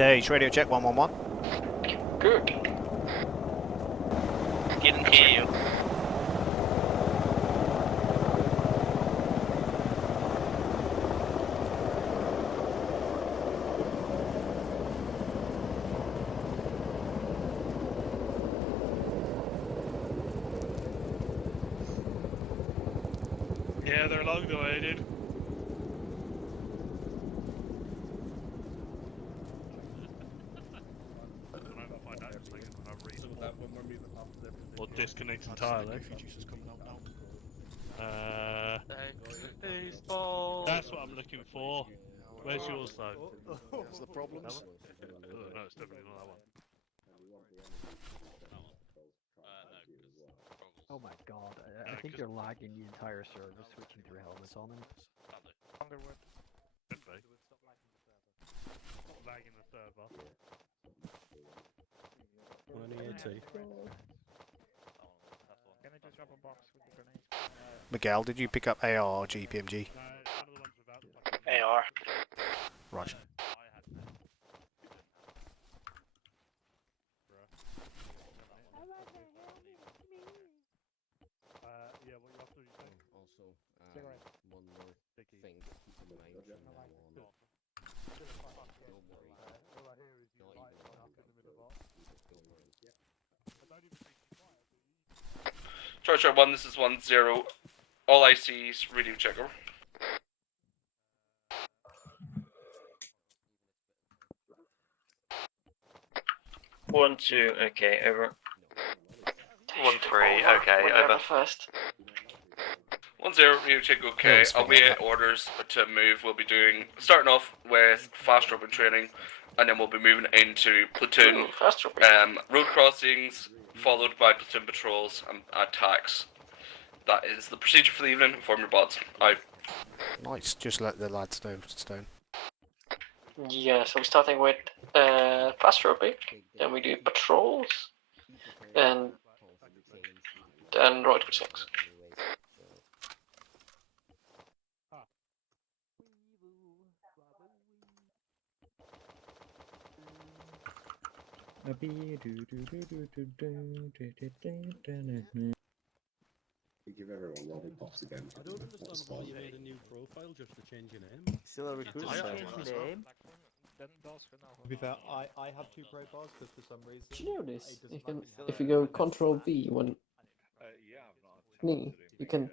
Dash, radio check 111. Good. Didn't hear you. Yeah, they're along the way, dude. Or disconnect entirely. Baseball. That's what I'm looking for. Where's yours though? That's the problems. Oh, no, it's definitely not that one. Oh my god, I think you're lagging the entire service switching through helmets on him. Underwood. Could be. Not lagging the server. Can I just drop a box with the grenades? Miguel, did you pick up AR or GPMG? No, it's one of the ones without the fucking... AR. Right. Yeah, what you after, you say? Also, Cigarette. one more thing to keep in mind from now on. Don't worry. Charger 1, this is 1-0. All I see is radio checker. One, two, okay, over. 1-3, okay, over. First. 1-0, radio check, okay. it's fine, Await yeah. orders to move. We'll be starting off with fast dropping training, and then we'll be moving into platoon, Fast dropping. road crossings, followed by platoon patrols and attacks. That is the procedure for the evening. Inform your bots. Out. Nice, just let the lads know, Stone. Yeah, so we're starting with fast dropping, then we do patrols, and then road crossings. We give everyone lollipops again. I don't understand why you made a new profile just to change your name. Still a recruit name. To be fair, I have two profiles because for some reason. Did you know this? You can, if you go Control V when you can.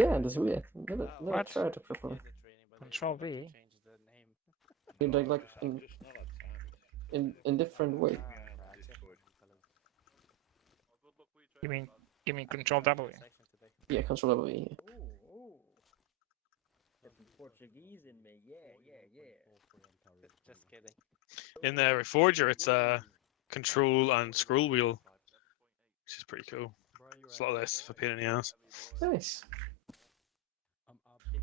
Yeah, that's weird. Never tried it properly. Control V. In like in different way. You mean Control W? Yeah, Control W. Yeah. Portuguese in me, yeah. Just kidding. In the Reforger, it's control and scroll wheel, which is pretty cool. It's a lot less for pain in the ass. Nice. Have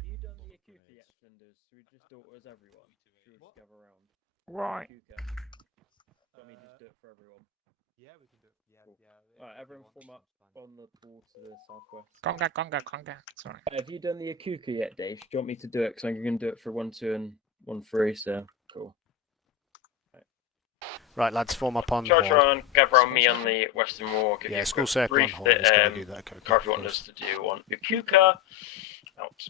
you done the OKOKA yet, Flinders? We just do it as everyone. Should we just gather around? Right. Let me just do it for everyone. Yeah, we can do it. Yeah, Cool. yeah. Alright, everyone form up on the pool to the southwest. Conga. Sorry. Have you done the OKOKA yet, Dave? Do you want me to do it? Because I'm going to do it for 1, 2, and 1, 3, so cool. Right, lads, form up on Charger Horde. on, gather on me on the western walk. If Yeah, you've school got circle on brief Horde is going to do that that. Carver want us to do on OKOKA. Out.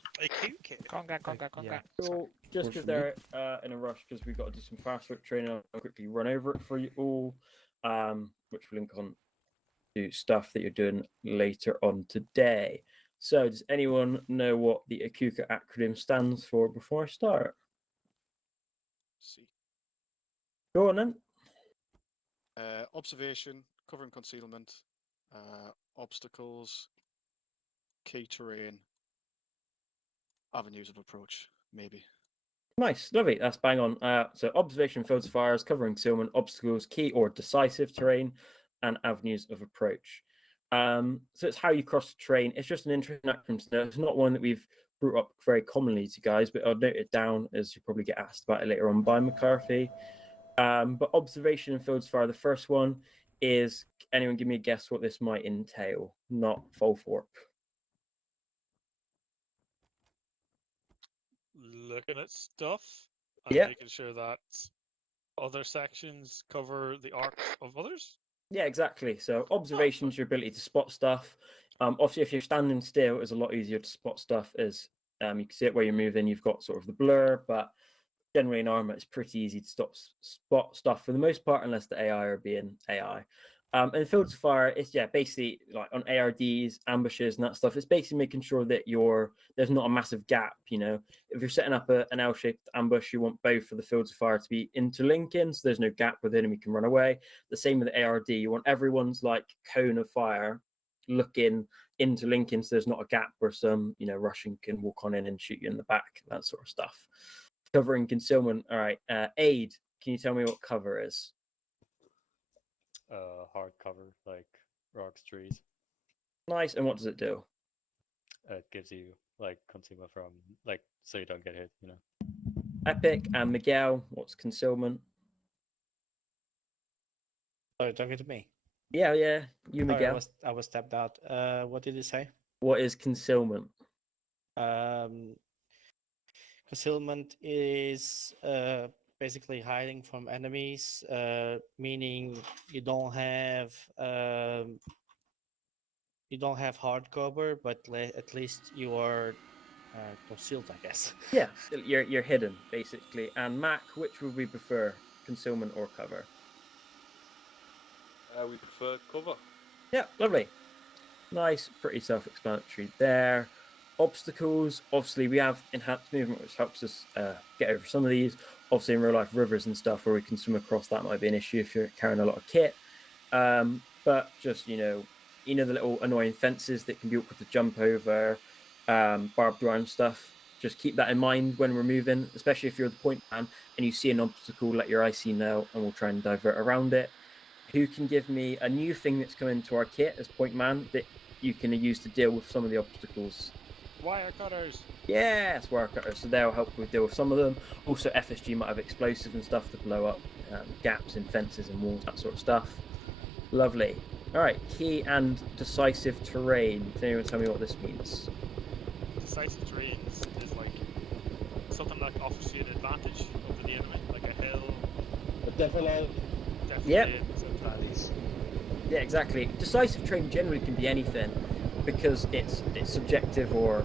Conga. So, just because they're in a rush, because we've got to do some fast work training, I'll quickly run over it for you all, which will link on to stuff that you're doing later on today. So, does anyone know what the OKOKA acronym stands for before I start? See. Go on then. Observation, cover and concealment, obstacles, key terrain, avenues of approach, maybe. Nice, lovely. That's bang on. So observation, fields of fires, cover and concealment, obstacles, key or decisive terrain, and avenues of approach. So it's how you cross the terrain. It's just an interesting acronym to know. It's not one that we've brought up very commonly to guys, but I'll note it down as you probably get asked about it later on by McCarthy. But observation and fields of fire, the first one is, anyone give me a guess what this might entail? Not full warp. Looking at stuff. and Yeah. making sure that other sections cover the arc of others. Yeah, exactly. So observation's your ability to spot stuff. Obviously, if you're standing still, it's a lot easier to spot stuff as you can see it where you're moving. You've got sort of the blur, but generally in armor, it's pretty easy to spot stuff for the most part, unless the AI are being AI. And fields of fire, it's basically like on ARDs, ambushes, and that stuff. It's basically making sure that there's not a massive gap. If you're setting up an L-shaped ambush, you want both of the fields of fire to be interlinking, so there's no gap where the enemy can run away. The same with the ARD. You want everyone's like cone of fire looking interlinking, so there's not a gap where some Russian can walk on in and shoot you in the back, that sort of stuff. Cover and concealment. All right, aid. Can you tell me what cover is? Hard cover, like rocks, trees. Nice. And what does it do? It gives you like concealment from so you don't get hit. Epic. And Miguel, what's concealment? Oh, you're talking to me? Yeah. You, Sorry, Miguel. I was tapped out. What did you say? What is concealment? Concealment is basically hiding from enemies, meaning you don't have hard cover, but at least you are concealed, I guess. Yeah, you're hidden basically. And Mac, which would we prefer, concealment or cover? We prefer cover. Yeah, lovely. Nice, pretty self-explanatory there. Obstacles, obviously we have enhanced movement, which helps us get over some of these. Obviously in real life, rivers and stuff where we can swim across, that might be an issue if you're carrying a lot of kit. But just the little annoying fences that can be awkward to jump over, barbed wire and stuff. Just keep that in mind when we're moving, especially if you're the point man and you see an obstacle, let your IC know and we'll try and divert around it. Who can give me a new thing that's come into our kit as point man that you can use to deal with some of the obstacles? Wire cutters. Yes, wire cutters. So they'll help with deal with some of them. Also, FSG might have explosives and stuff to blow up gaps in fences and walls, that sort of stuff. Lovely. All right, key and decisive terrain. Can anyone tell me what this means? Decisive terrain is like something that offers you an advantage over the enemy, like a hill. Definitely. Yep. Valleys. Yeah, exactly. Decisive terrain generally can be anything because it's subjective or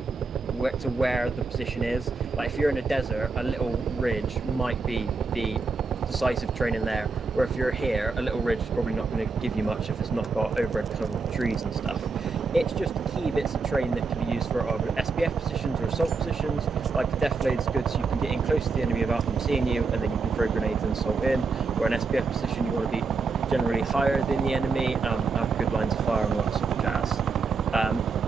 to where the position is. Like if you're in a desert, a little ridge might be the decisive terrain in there. Where if you're here, a little ridge is probably not going to give you much if it's not got overhead cover of trees and stuff. It's just key bits of terrain that can be used for either SPF positions or assault positions. Like a deflade's good, so you can get in close to the enemy without them seeing you, and then you can throw grenades and assault in. Or an SPF position, you want to be generally higher than the enemy, have good lines of fire and all that sort of jazz.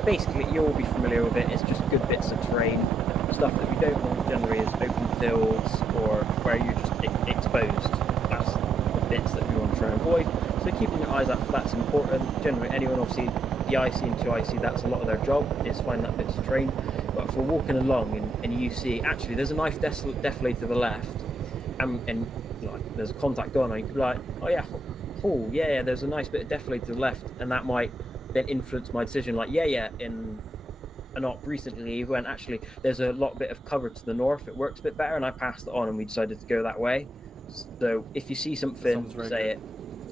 Basically, you'll all be familiar with it. It's just good bits of terrain. Stuff that we don't want generally is open fields or where you're just exposed. That's the bits that we want to try and avoid. So keeping your eyes out for that's important. Generally, anyone obviously the IC and 2IC, that's a lot of their job, is find that bits of terrain. But if we're walking along and you see, actually, there's a knife deflated to the left, and like there's a contact going on, you could be like, oh yeah, there's a nice bit of deflated to the left, and that might then influence my decision. Like, in an op recently, when actually there's a bit of cover to the north, it works a bit better, and I passed it on, and we decided to go that way. So if you see something, say it,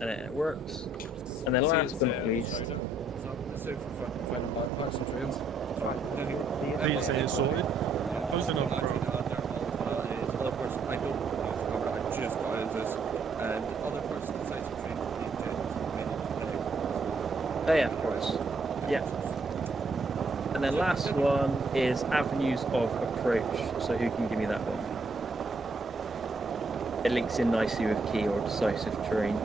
and it works. And then last but not least, Please say it's sorted. Close enough, bro. Another person, I don't cover, I just got into this, and the other person decides to train oh yeah, of course, yeah. And then last one is avenues of approach. So who can give me that one? It links in nicely with key or decisive terrain.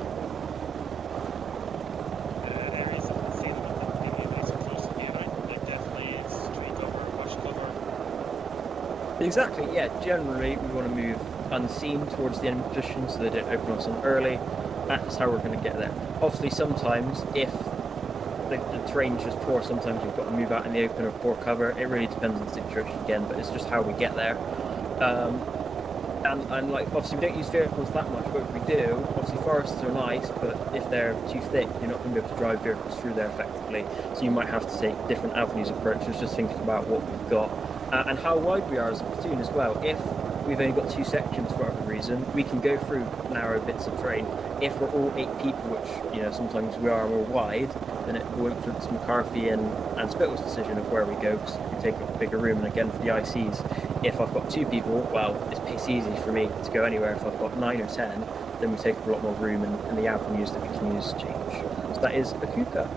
Areas that can see them and maybe nice and close to the enemy, like definitely it's tree cover, bush cover. Exactly, yeah. Generally, we want to move unseen towards the enemy position so they don't open us on early. That's how we're going to get there. Obviously, sometimes if the terrain's just poor, sometimes we've got to move out in the open or poor cover. It really depends on the situation again, but it's just how we get there. And like, obviously we don't use vehicles that much, but if we do, obviously forests are nice, but if they're too thick, you're not going to be able to drive vehicles through there effectively. So you might have to take different avenues approaches, just thinking about what we've got. And how wide we are as a platoon as well. If we've only got 2 sections for whatever reason, we can go through narrow bits of terrain. If we're all 8 people, which, you know, sometimes we are more wide, then it will influence McCarthy and Spittle's decision of where we go, because we take a bigger room. And again, for the ICs, if I've got 2 people, well, it's easy for me to go anywhere. If I've got 9 or 10, then we take a lot more room, and the avenues that we can use change. So that is OKOKA.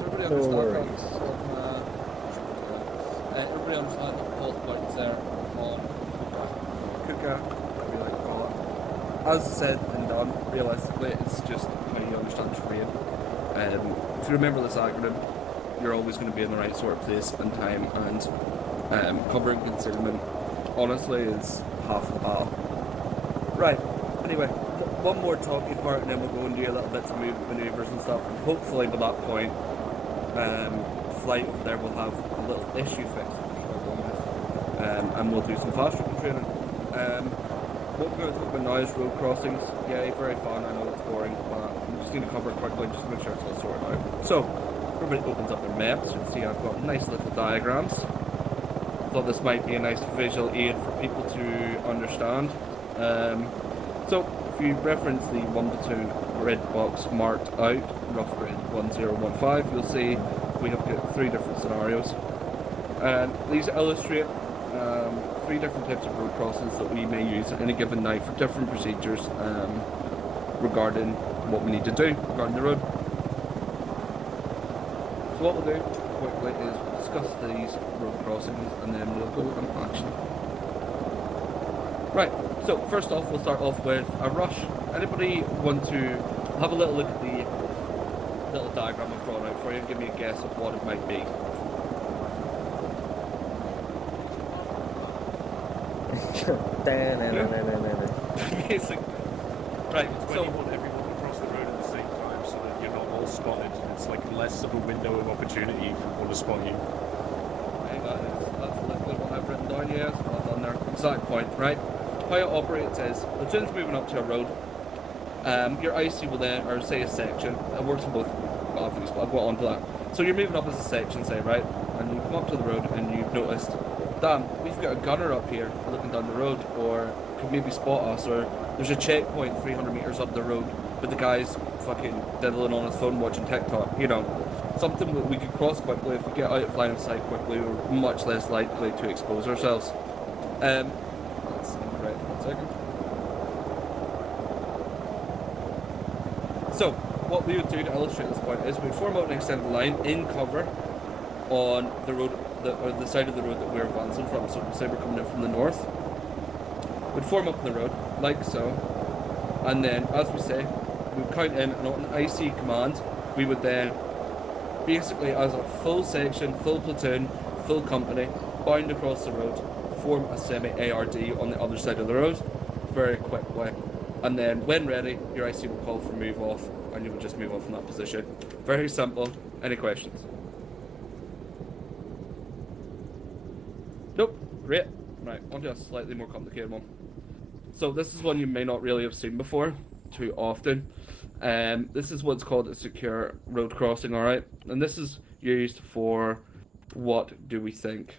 Everybody No understand worries. everybody understand the pulse points there on KOKA, whatever you like to call it. As said and done, realistically, it's just how you understand terrain. If you remember this acronym, you're always going to be in the right sort of place and time, and covering concealment, honestly, is half the battle. Right, anyway, one more talking part, and then we'll go and do a little bit of manoeuvres and stuff, and hopefully by that point, flight over there will have a little issue fixed, and we'll do some fast route training. What we're going to talk about now is road crossings. Yeah, very fun, I know it's boring, but I'm just going to cover it quickly just to make sure it's all sorted out. So, everybody opens up their maps. You can see I've got nice little diagrams. Thought this might be a nice visual aid for people to understand. So, if you reference the 1 platoon grid box marked out, rough grid 1015, you'll see we have got 3 different scenarios. These illustrate 3 different types of road crossings that we may use at any given night for different procedures regarding what we need to do regarding the road. So what we'll do quickly is discuss these road crossings and then we'll go into action. Right, so first off we'll start off with a rush. Anybody want to have a little look at the little diagram I've drawn out for you and give me a guess of what it might be? Amazing. Right, It's when you want everyone to cross the road at the same time so that you're not all spotted. It's like less of a window of opportunity for people to spot you. Right, that's literally what I've written down, yes, well done there. Exact point, right? How it operates is, platoon's moving up to a road, your IC will then, or say a section, it works in both avenues, but I'll go on to that. So you're moving up as a section, say, right? And you come up to the road and you've noticed, damn, we've got a gunner up here looking down the road, or could maybe spot us, or there's a checkpoint 300 meters up the road, but the guy's fucking diddling on his phone watching TikTok, you know. Something that we could cross quickly. If we get out of line of sight quickly, we're much less likely to expose ourselves. That's incorrect. 1 second. So, what we would do to illustrate this point is we'd form out an extended line in cover on the road, or the side of the road that we're advancing from. So, say we're coming in from the north. We'd form up the road, like so, and then, as we say, we'd count in, and on an IC command, we would then, basically as a full section, full platoon, full company, bound across the road, form a semi-ARD on the other side of the road, very quickly, and then when ready, your IC will call for move off, and you will just move off from that position. Very simple. Any questions? Nope. Great. Right, on to a slightly more complicated one. So this is one you may not really have seen before too often. This is what's called a secure road crossing, alright? And this is used for, what do we think?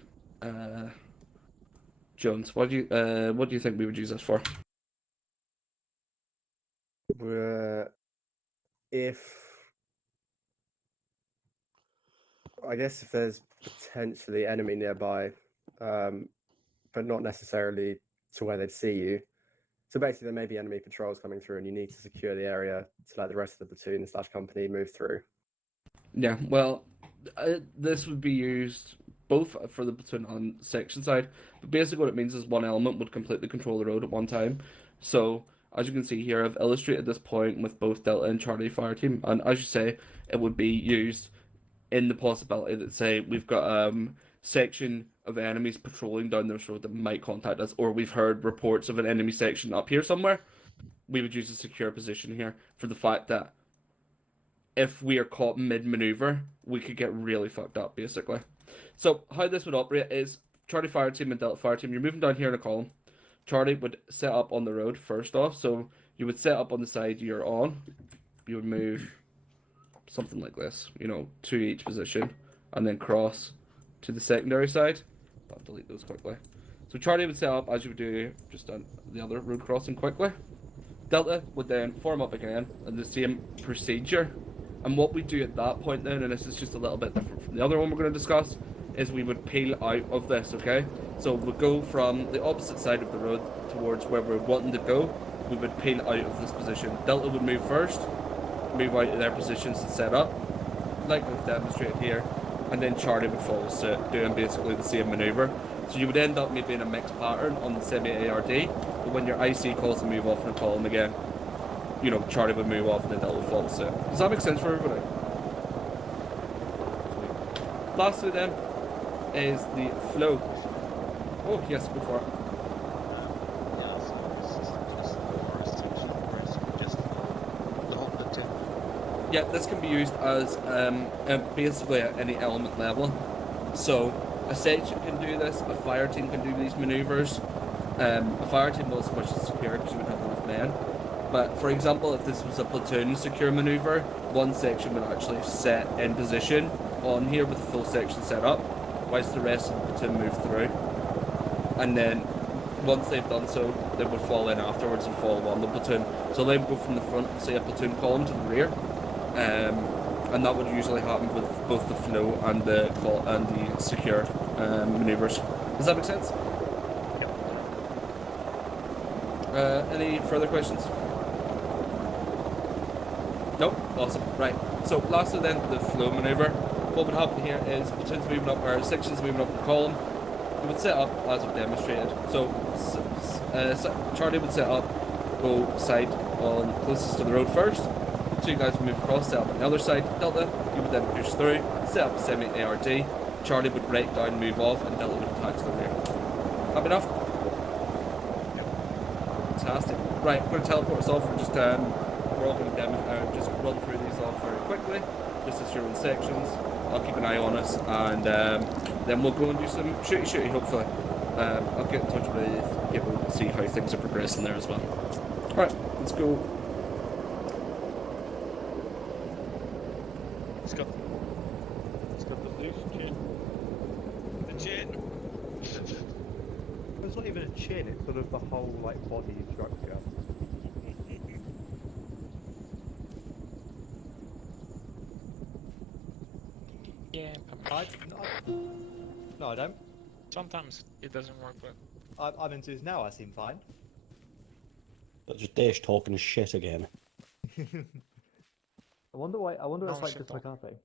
Jones, what do you think we would use this for? I guess if there's potentially enemy nearby, but not necessarily to where they'd see you. So basically, there may be enemy patrols coming through, and you need to secure the area to let the rest of the platoon / company move through. Yeah, well, this would be used both for the platoon and section side, but basically what it means is one element would completely control the road at one time. So, as you can see here, I've illustrated this point with both Delta and Charlie fire team, and as you say, it would be used in the possibility that, say, we've got a section of enemies patrolling down this road that might contact us, or we've heard reports of an enemy section up here somewhere. We would use a secure position here for the fact that if we are caught mid-maneuver, we could get really fucked up, basically. So how this would operate is Charlie fire team and Delta fire team, you're moving down here in a column. Charlie would set up on the road first off, so you would set up on the side you're on. You would move something like this, you know, to each position, and then cross, to the secondary side. I'll delete those quickly. So Charlie would set up as you would do just on the other road crossing quickly. Delta would then form up again in the same procedure. And what we do at that point then, and this is just a little bit different from the other one we're going to discuss, is we would peel out of this, okay? So we'd go from the opposite side of the road towards where we're wanting to go. We would peel out of this position. Delta would move first, move out of their positions and set up, like we've demonstrated here, and then Charlie would follow suit, doing basically the same manoeuvre. So you would end up maybe in a mixed pattern on the semi-ARD, but when your IC calls to move off in a column again, you know, Charlie would move off and then Delta would follow suit. Does that make sense for everybody? Lastly then, is the flow. Oh yes, go for it. Yeah, this can be used as basically at any element level. So a section can do this, a fire team can do these maneuvers. A fire team not so much as secure because you would have enough men. But for example, if this was a platoon secure maneuver, one section would actually set in position on here with the full section set up, whilst the rest of the platoon move through. And then once they've done so, they would fall in afterwards and follow on the platoon. So they would go from the front, say a platoon column, to the rear. And that would usually happen with both the flow and the secure maneuvers. Does that make sense? Yep. Any further questions? Nope. Awesome. Right. So lastly then, the flow maneuver. What would happen here is platoons moving up, or sections moving up the column. We would set up as we've demonstrated. So Charlie would set up, go side on closest to the road first. Two guys would move across, set up on the other side. Delta, you would then push through, set up semi-ARD. Charlie would break down, move off, and Delta would attack to the rear. Happy enough? Fantastic. Right, we're going to teleport us off. We're all going to just run through these off very quickly, just as you're in sections. I'll keep an eye on us, and then we'll go and do some shooty hopefully. I'll get in touch with people to see how things are progressing there as well. Alright, let's go. It's got the loose chain. The chain. It's not even a chin, it's sort of the whole like body structure. Yeah, No, I don't. sometimes it doesn't work, but I'm into this now, I seem fine. But just Dash talking shit again. I wonder what No, it's like shit to play Carpe.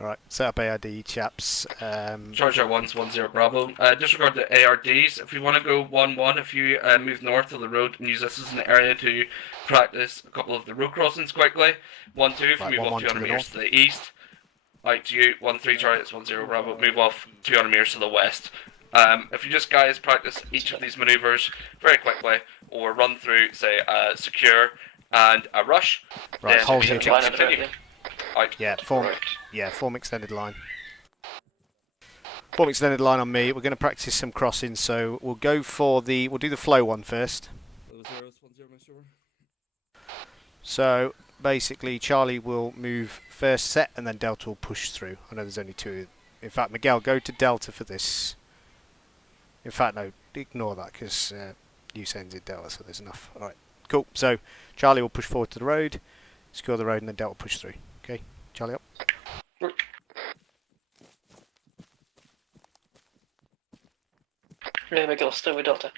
Alright, set up ARD, chaps. Charge at 110 Bravo. Disregard the ARDs. If we want to go 1-1, if you move north of the road and use this as an area to practice a couple of the road crossings quickly. 1-2, if Right, we move 1-1 off to 200 the meters north. to the east. Out to you, 1-3 Charlie, it's 10 Bravo. Move off 200 meters to the west. If you just guys practice each of these maneuvers very quickly, or run through, say, a secure and a rush, Right, then hold we here, can chaps. continue. Out. Form extended line. Form extended line on me. We're going to practice some crossings, so we'll do the flow one first. So basically, Charlie will move first set, and then Delta will push through. I know there's only two. In fact, Miguel, go to Delta for this. In fact, no, ignore that because Usain's in Delta, so there's enough. All right, cool. So Charlie will push forward to the road, secure the road, and then Delta will push through. Okay, Charlie up. Yeah, Miguel, stay with Delta.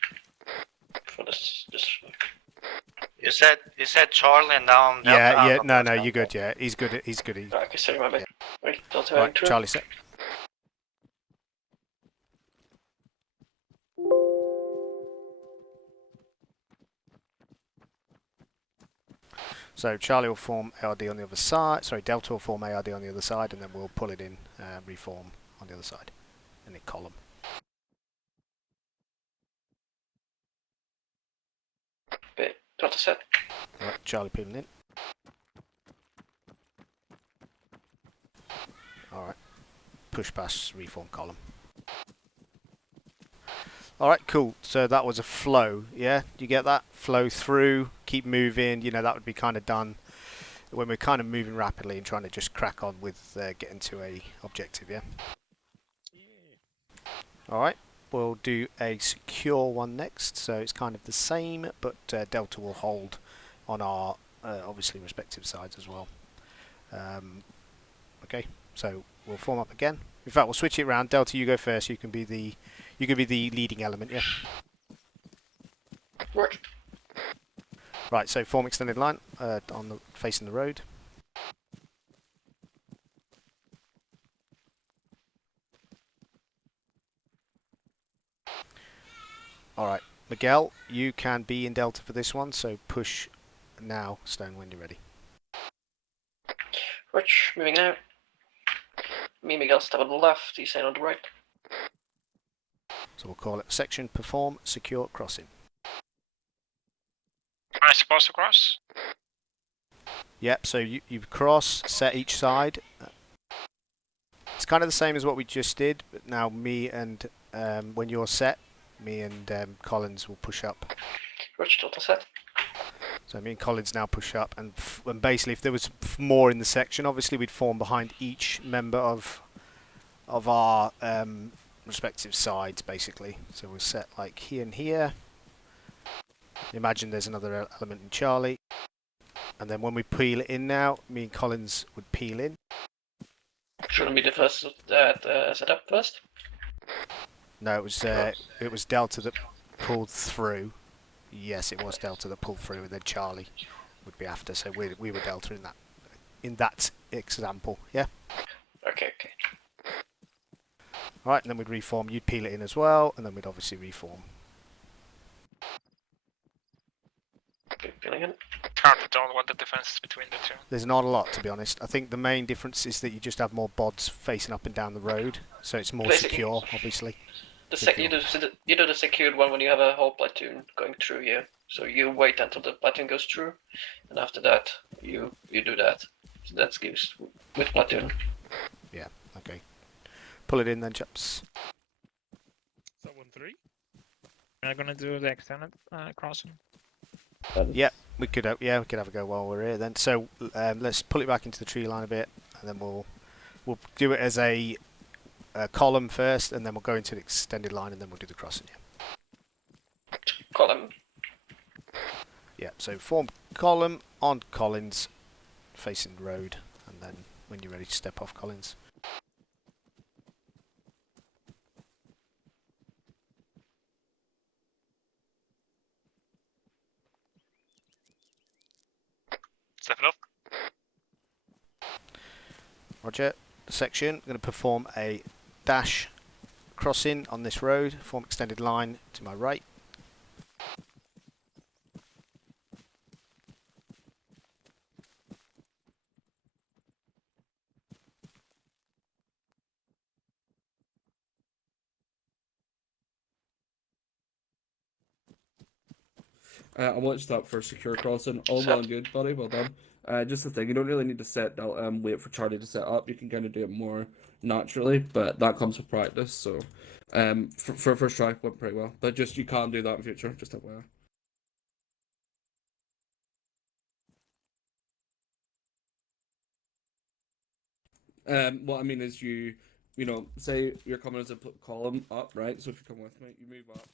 For this. You said Charlie and down. Yeah, no, you're good. Yeah, he's good. Right, okay, sorry, my bad. Right, Delta. Right, Charlie set. So Charlie will form ARD on the other side. Sorry, Delta will form ARD on the other side, and then we'll pull it in, reform on the other side, in the column. Okay, Delta set. Right, Charlie pulling in. All right, push past reform column. All right, cool. So that was a flow, yeah? You get that? Flow through, keep moving. You know, that would be kind of done when we're kind of moving rapidly and trying to just crack on with getting to a objective. Yeah. All right. We'll do a secure one next. So it's kind of the same, but Delta will hold on our obviously respective sides as well. Okay. So we'll form up again. In fact, we'll switch it around. Delta, you go first. You can be the leading element. Yeah. Right. Right. So form extended line on the facing the road. All right, Miguel, you can be in Delta for this one. So push now, Stone, when you're ready. Rich, moving out. Me and Miguel step on the left, he's staying on the right. So we'll call it section perform secure crossing. Am I supposed to cross? Yep, so you cross, set each side. It's kind of the same as what we just did, but now me and, when you're set, me and Collins will push up. Rich, Delta set. So me and Collins now push up, and basically if there was more in the section, obviously we'd form behind each member of our respective sides, basically. So we'll set like here and here. Imagine there's another element in Charlie. And then when we peel it in now, me and Collins would peel in. Shouldn't be the first that set up first? No, it was Delta that pulled through. Yes, it was Delta that pulled through, and then Charlie would be after. So we were Delta in that example. Yeah. Okay. All right, and then we'd reform. You'd peel it in as well, and then we'd obviously reform. Peeling in. Hard to tell what the difference is between the two. There's not a lot, to be honest. I think the main difference is that you just have more bods facing up and down the road, so it's more secure, obviously. You do the secured one when you have a whole platoon going through here. So you wait until the platoon goes through, and after that you do that. So that gives with platoon. Yeah. Okay. Pull it in then, chaps. So 1-3. Am I gonna do the extended crossing? Yeah, we could have a go while we're here then. So let's pull it back into the tree line a bit, and then we'll do it as a column first, and then we'll go into an extended line, and then we'll do the crossing. Yeah. Column. Yeah. So form column on Collins, facing the road, and then when you're ready to step off Collins. Step it up. Roger. Section, I'm going to perform a dash crossing on this road, form extended line to my right. I want you to up for secure crossing. All well and good, buddy. Well done. Just the thing, you don't really need to set wait for Charlie to set up. You can kind of do it more naturally, but that comes with practice. So, for first try, went pretty well. But just you can't do that in future. Just FYI. What I mean is you know, say you're coming as a column up, right? So if you come with me, you move up.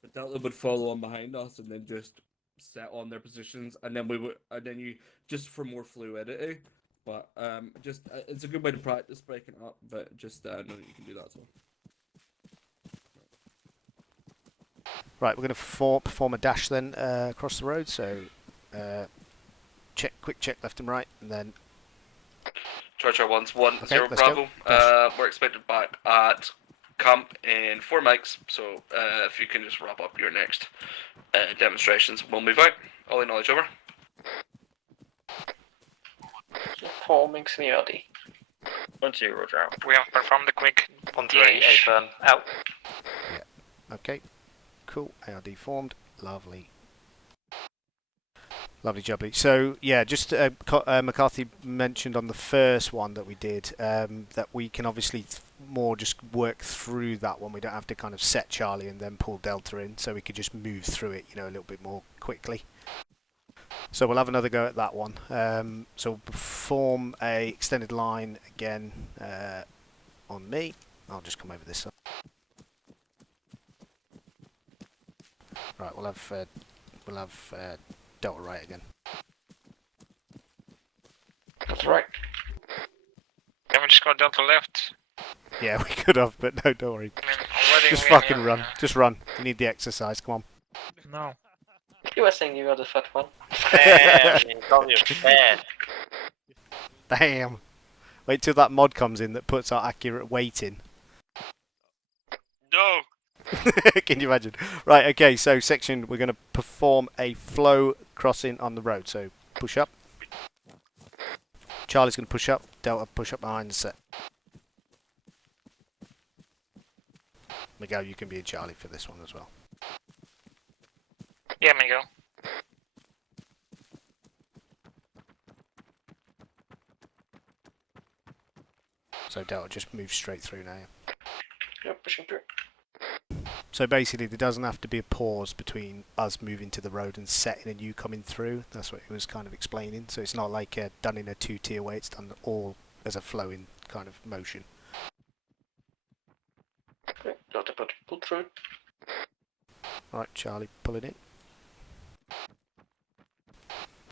But Delta would follow on behind us and then just set on their positions, and then you just for more fluidity. But it's a good way to practice breaking up. But just know that you can do that as well. Right, we're going to perform a dash then across the road. So quick check left and right, and then. Charger 1-1 0 let's Bravo. go. We're expected back at camp in 4 mics. So if you can just wrap up your next demonstrations, we'll move out. All acknowledge over. Forming seniority. 1-0 Roger. We have performed the quick 1-3 affirm out. Yeah. Okay. Cool. ARD formed. Lovely. Lovely jubbly. So yeah, just McCarthy mentioned on the first one that we did that we can obviously more just work through that one. We don't have to kind of set Charlie and then pull Delta in, so we could just move through it, you know, a little bit more quickly. So we'll have another go at that one. So we'll form a extended line again on me. I'll just come over this side. Right, we'll have Delta right again. That's right. Can we just go Delta left? Yeah, we could have, but no, don't worry. I mean, already Just we fucking have- run. Just run. You need the exercise. Come on. No. You were saying you are the fat one. Damn, you call you fat. Damn. Wait till that mod comes in that puts our accurate weight in. No. Can you imagine? Right, okay, so section, we're going to perform a flow crossing on the road. So push up. Charlie's going to push up. Delta push up behind the set. Miguel, you can be a Charlie for this one as well. Yeah, Miguel. So Delta just move straight through now. Yep, pushing through. So basically there doesn't have to be a pause between us moving to the road and setting and you coming through. That's what he was kind of explaining. So it's not like done in a two-tier way, it's done all as a flowing kind of motion. Okay, Delta pull through. Right, Charlie, pull it in.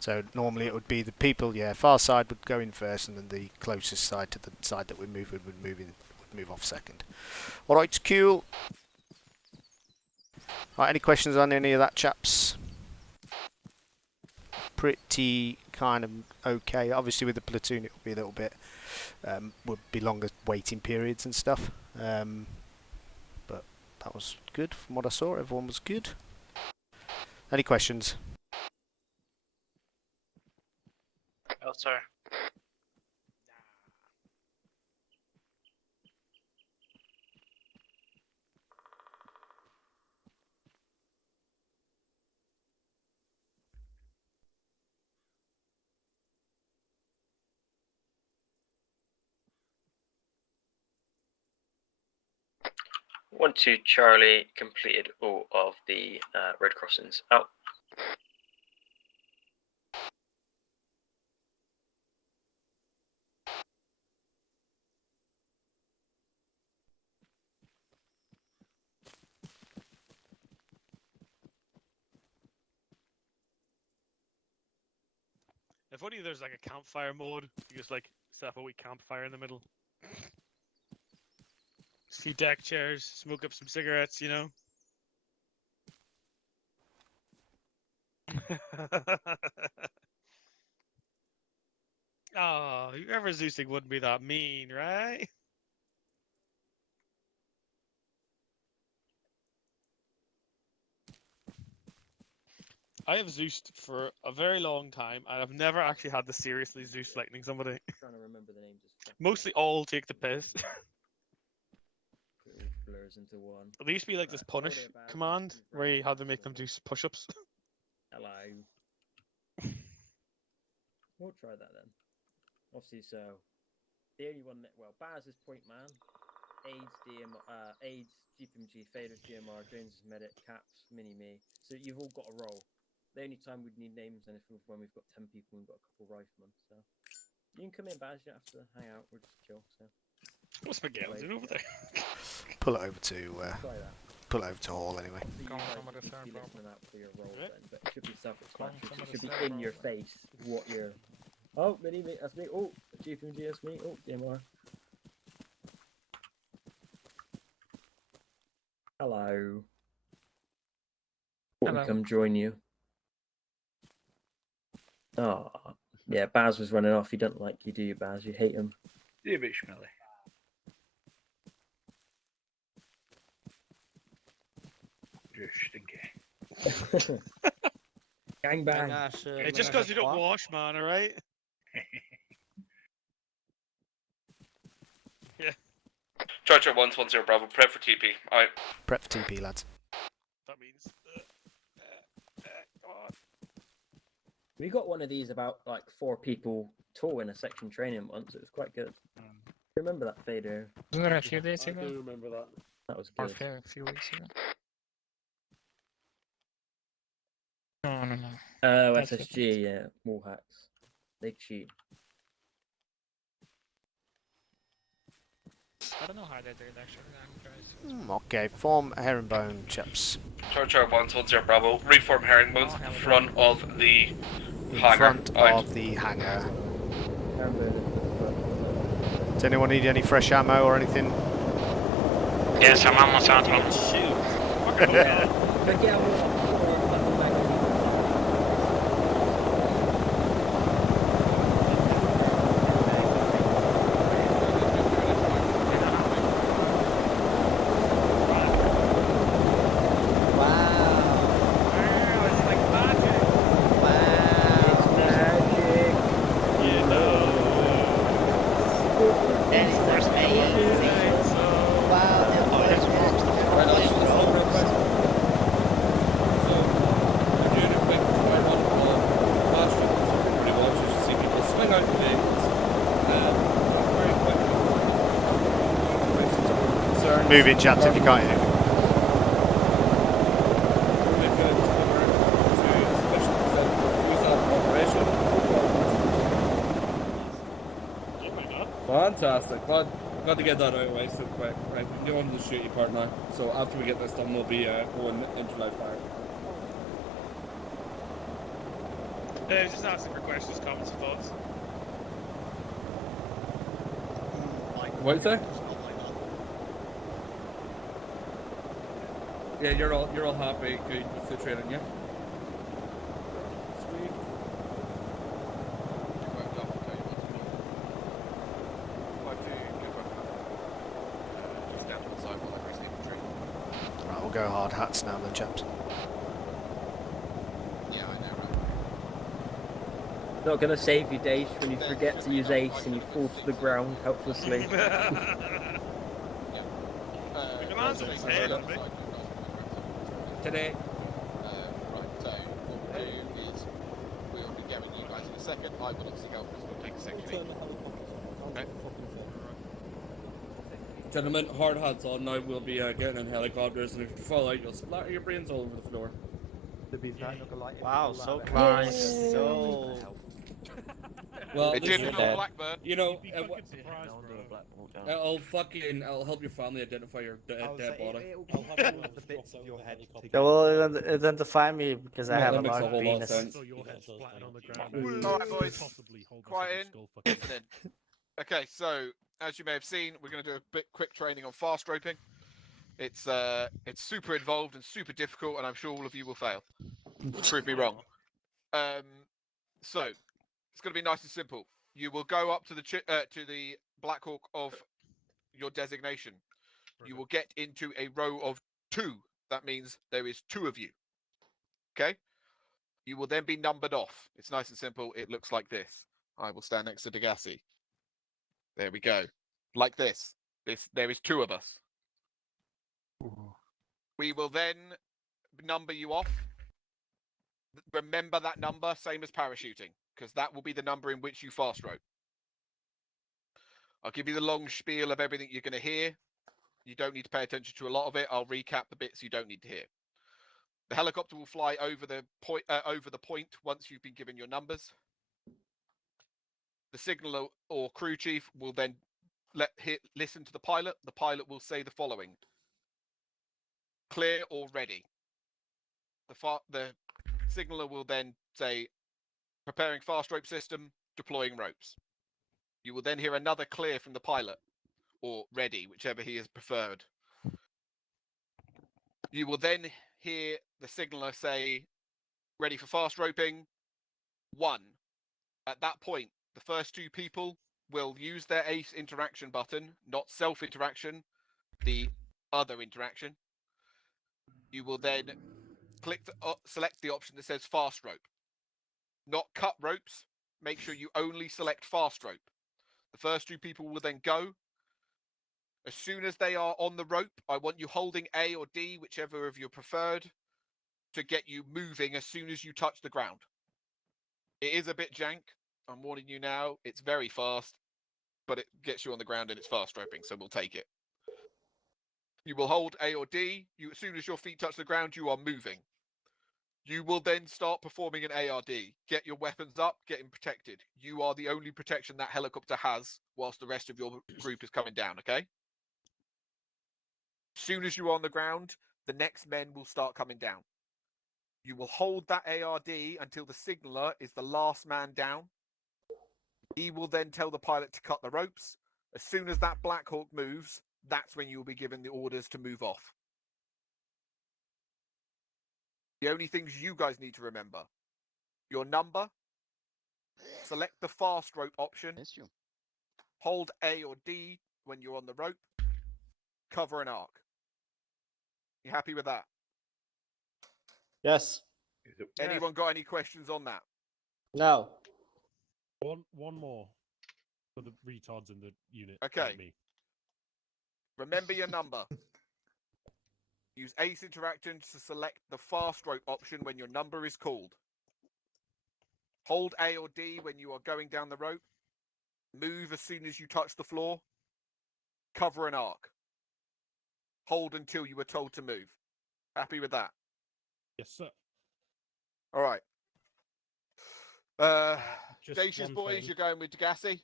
So normally it would be the people, yeah, far side would go in first and then the closest side to the side that we're moving would move off second. Alright, cool. Right, any questions on any of that, chaps? Pretty kind of okay. Obviously with the platoon it will be a little bit, would be longer waiting periods and stuff. But that was good from what I saw. Everyone was good. Any questions? Oh, sir. One, two, Charlie completed all of the road crossings. Out. If only there's like a campfire mode, you just like set up a wee campfire in the middle. Just a few deck chairs, smoke up some cigarettes, you know? Oh, whoever Zeusing wouldn't be that mean, right? I have Zeused for a very long time, and I've never actually had to seriously Zeus lightning somebody. Trying to remember the name. Mostly all take the piss. It blurs into one. There used to be like this punish command where you had to make them do push-ups. Hello. We'll try that then. Obviously, so the only one that Baz is point man, AIDS, GPMG, Faders, GMR, Jones is medic, Caps, Mini Me. So you've all got a role. The only time we'd need names and if when we've got 10 people and we've got a couple riflemen. So you can come in, Baz. You don't have to hang out. We'll just chill. So what's Miguel doing over there? Pull it over to Hall anyway. So you guys need to be listening out for your role then, but it should be self-explanatory. So it should be in your face what you're. Oh, Mini Me, that's me. Oh, GPMG, that's me. Oh, GMR. Hello. Hello. Come join you. Oh, yeah, Baz was running off. He doesn't like you, do you, Baz? You hate him. Yeah, a bit smelly. Just stinky. Gang bang. Hey, just because you don't wash, man, alright? Yeah. Charger 110 Bravo, prep for TP. Alright. Prep for TP, lads. That means. Come on. We got one of these about like 4 people tall in a section training once. It was quite good. Remember that, Fader? Wasn't there a few days I ago? do remember that. That was Or good. a few weeks ago? No. Oh, That's SSG, yeah, more hacks. They cheat. I don't know how they do it actually. I'm curious. Okay, form herringbone, chaps. Charlie 110 Bravo. Reform herringbones at the front of the In hangar. front Out. of the hangar. Does anyone need any fresh ammo or anything? Yes, I'm almost out of Moving, chaps, if you can't hear. Fantastic. Glad to get that out of the way so quick. Right, we can go on to the shooty part now. So after we get this done, we'll be going into live fire. Just asking for questions, comments, and thoughts. What'd you say? Yeah, you're all happy, good with the training, yeah? Sweet. Right, we'll go hard hats now then, chaps. Yeah, I know, right? Not gonna save you, Dave, when you forget to use ace and you fall to the ground helplessly. Today. Right, so what we'll do is we'll be getting you guys in a second. I will obviously go because we'll take a second. Okay. Gentlemen, hard hats on now. We'll be getting in helicopters, and if you fall out, you'll splatter your brains all over the floor. Wow, so close. So. Well, It didn't dead. Blackburn. You know, Surprised, I'll help your family identify your dead body. They will identify me because I have a that makes a large whole lot of penis. sense. Alright, boys. Quiet in. Listen in. Okay, so as you may have seen, we're going to do a bit quick training on fast roping. It's super involved and super difficult, and I'm sure all of you will fail. Prove me wrong. So it's going to be nice and simple. You will go up to the Black Hawk of your designation. You will get into a row of 2. That means there is 2 of you. Okay? You will then be numbered off. It's nice and simple. It looks like this. I will stand next to Degassi. There we go. Like this. There is 2 of us. We will then number you off. Remember that number, same as parachuting, because that will be the number in which you fast rope. I'll give you the long spiel of everything you're going to hear. You don't need to pay attention to a lot of it. I'll recap the bits you don't need to hear. The helicopter will fly over the point once you've been given your numbers. The signaller or crew chief will then listen to the pilot. The pilot will say the following: clear or ready. The signaller will then say, preparing fast rope system, deploying ropes. You will then hear another clear from the pilot, or ready, whichever he has preferred. You will then hear the signaller say, ready for fast roping, 1. At that point, the first 2 people will use their ace interaction button, not self-interaction, the other interaction. You will then select the option that says fast rope. Not cut ropes. Make sure you only select fast rope. The first 2 people will then go. As soon as they are on the rope, I want you holding A or D, whichever of your preferred, to get you moving as soon as you touch the ground. It is a bit jank. I'm warning you now. It's very fast, but it gets you on the ground and it's fast roping, so we'll take it. You will hold A or D. As soon as your feet touch the ground, you are moving. You will then start performing an ARD. Get your weapons up, getting protected. You are the only protection that helicopter has whilst the rest of your group is coming down, okay? As soon as you're on the ground, the next men will start coming down. You will hold that ARD until the signaller is the last man down. He will then tell the pilot to cut the ropes. As soon as that Black Hawk moves, that's when you will be given the orders to move off. The only things you guys need to remember: your number, select the fast rope option, hold A or D when you're on the rope, cover an arc. You happy with that? Yes. Anyone got any questions on that? No. One more for the retards in the unit. Okay. like me. Remember your number. Use Ace Interaction to select the fast rope option when your number is called. Hold A or D when you are going down the rope. Move as soon as you touch the floor. Cover an arc. Hold until you are told to move. Happy with that? Yes, sir. All right. Just Dacious one boys, thing. you're going with Degassi.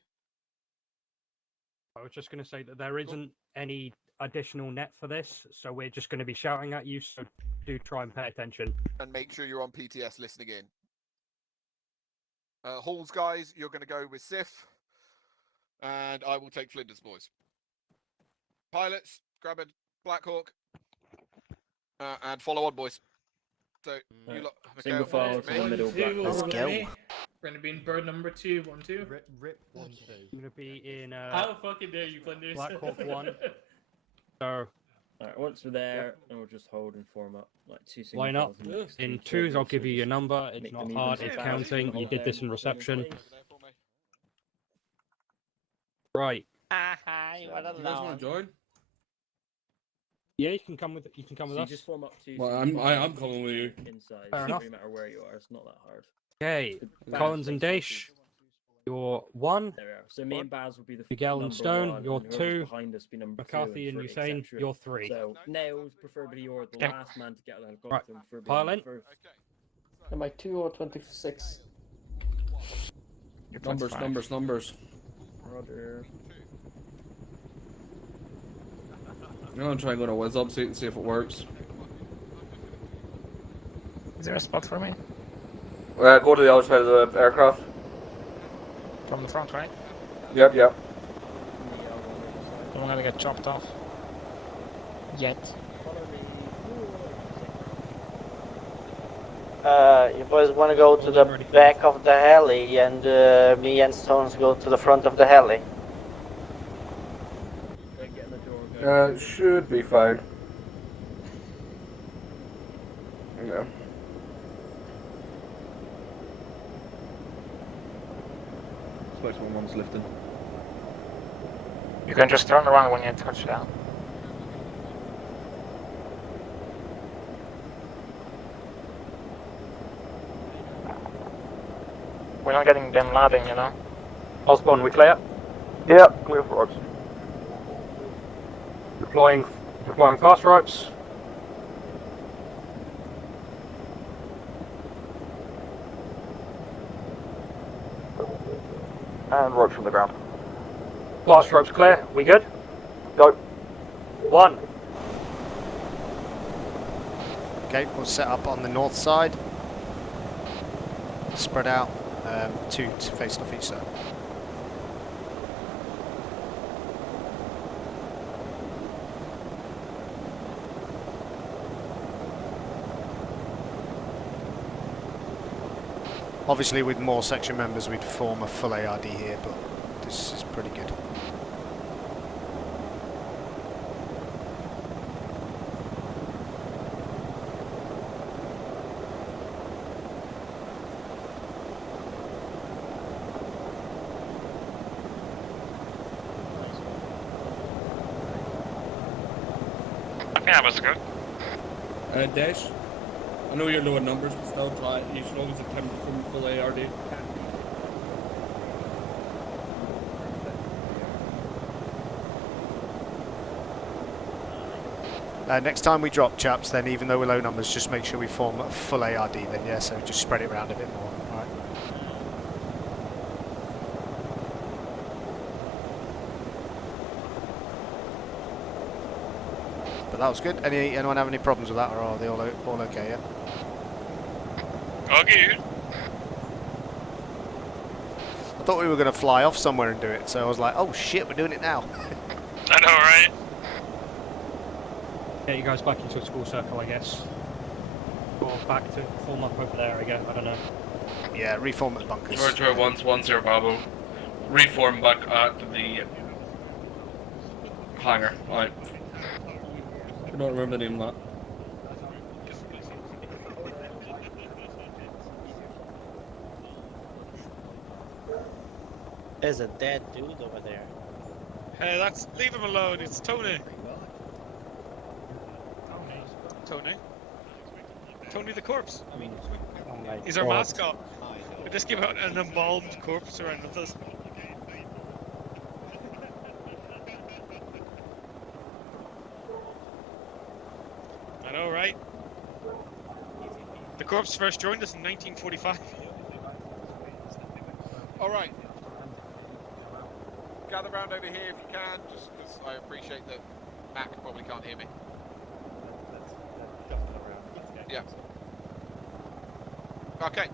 I was just going to say that there isn't any additional net for this, so we're just going to be shouting at you, so do try and pay attention. And make sure you're on PTS listening in. Halls guys, you're going to go with Sif. And I will take Flinders boys. Pilots, grab a Black Hawk. And follow on, boys. So, you lot, Single file to the middle, Black Hawk. Let's go. We're gonna be in bird number 2, 1, 2. Rip 1, 2. I'm going to be in How fucking dare you, Flinders? Black Hawk 1. So, Alright, once we're there, and we'll just hold and form up like two single line up. files next to In each twos, other, I'll give so you your just number. It's make not them hard, even it's so counting. fast. You did this in Hold there, reception. Right. Hi, what a You guys want to join? Yeah, you can come with So you us. just form up two Well, single I'm files coming with you. inside. Fair So enough. no matter where you are, it's not that hard. Okay, Collins and Daesh, you're 1. There we are. So me and Baz will be the Miguel and number Stone, 1, you're and whoever's 2. behind us be number McCarthy 2, and and Usain, etc. you're 3. So Nails, preferably you're the Okay. last man to get out of the Right, helicopter, and preferably pile in. first. Am I 2 or 26? Numbers. Roger. I'm gonna try and go to Wiz Up, see if it works. Is there a spot for me? Go to the other side of the aircraft. From the front, right? Yep. I'm gonna get chopped off. Yet. You boys want to go to the back of the heli, and me and Stones go to the front of the heli. Should be fine. Yeah. Select one's lifting. You can just turn around when you touch down. We're not getting them landing, you know? Osborne, we clear? Yeah, clear for us. Deploying fast ropes. And ropes from the ground. Fast ropes clear. We good? Go. 1. Okay, we'll set up on the north side. Spread out, 2 facing off each side. Obviously with more section members we'd form a full ARD here, but this is pretty good. Yeah, that's good. Dash, I know you're low in numbers, but still try. You should always attempt to form full ARD. Next time we drop, chaps, then even though we're low numbers, just make sure we form a full ARD then, yeah? So just spread it around a bit more. Alright. But that was good. Anyone have any problems with that, or are they all okay, yeah? Okay. I thought we were going to fly off somewhere and do it, so I was like, oh shit, we're doing it now. I know, right? Get you guys back into a school circle, I guess. Or back to form up over there again, I don't know. Yeah, reform at bunkers. Georgia 110 Bravo. Reform back at the hangar. Alright. I don't remember the name of that. There's a dead dude over there. Hey, leave him alone. It's Tony. Tony the corpse. I mean, oh my He's our God. mascot. We just give out an embalmed corpse around with us. I know, right? The corpse first joined us in 1945. All right. Gather round over here if you can, just because I appreciate that Mac probably can't hear me. Yeah. Okay.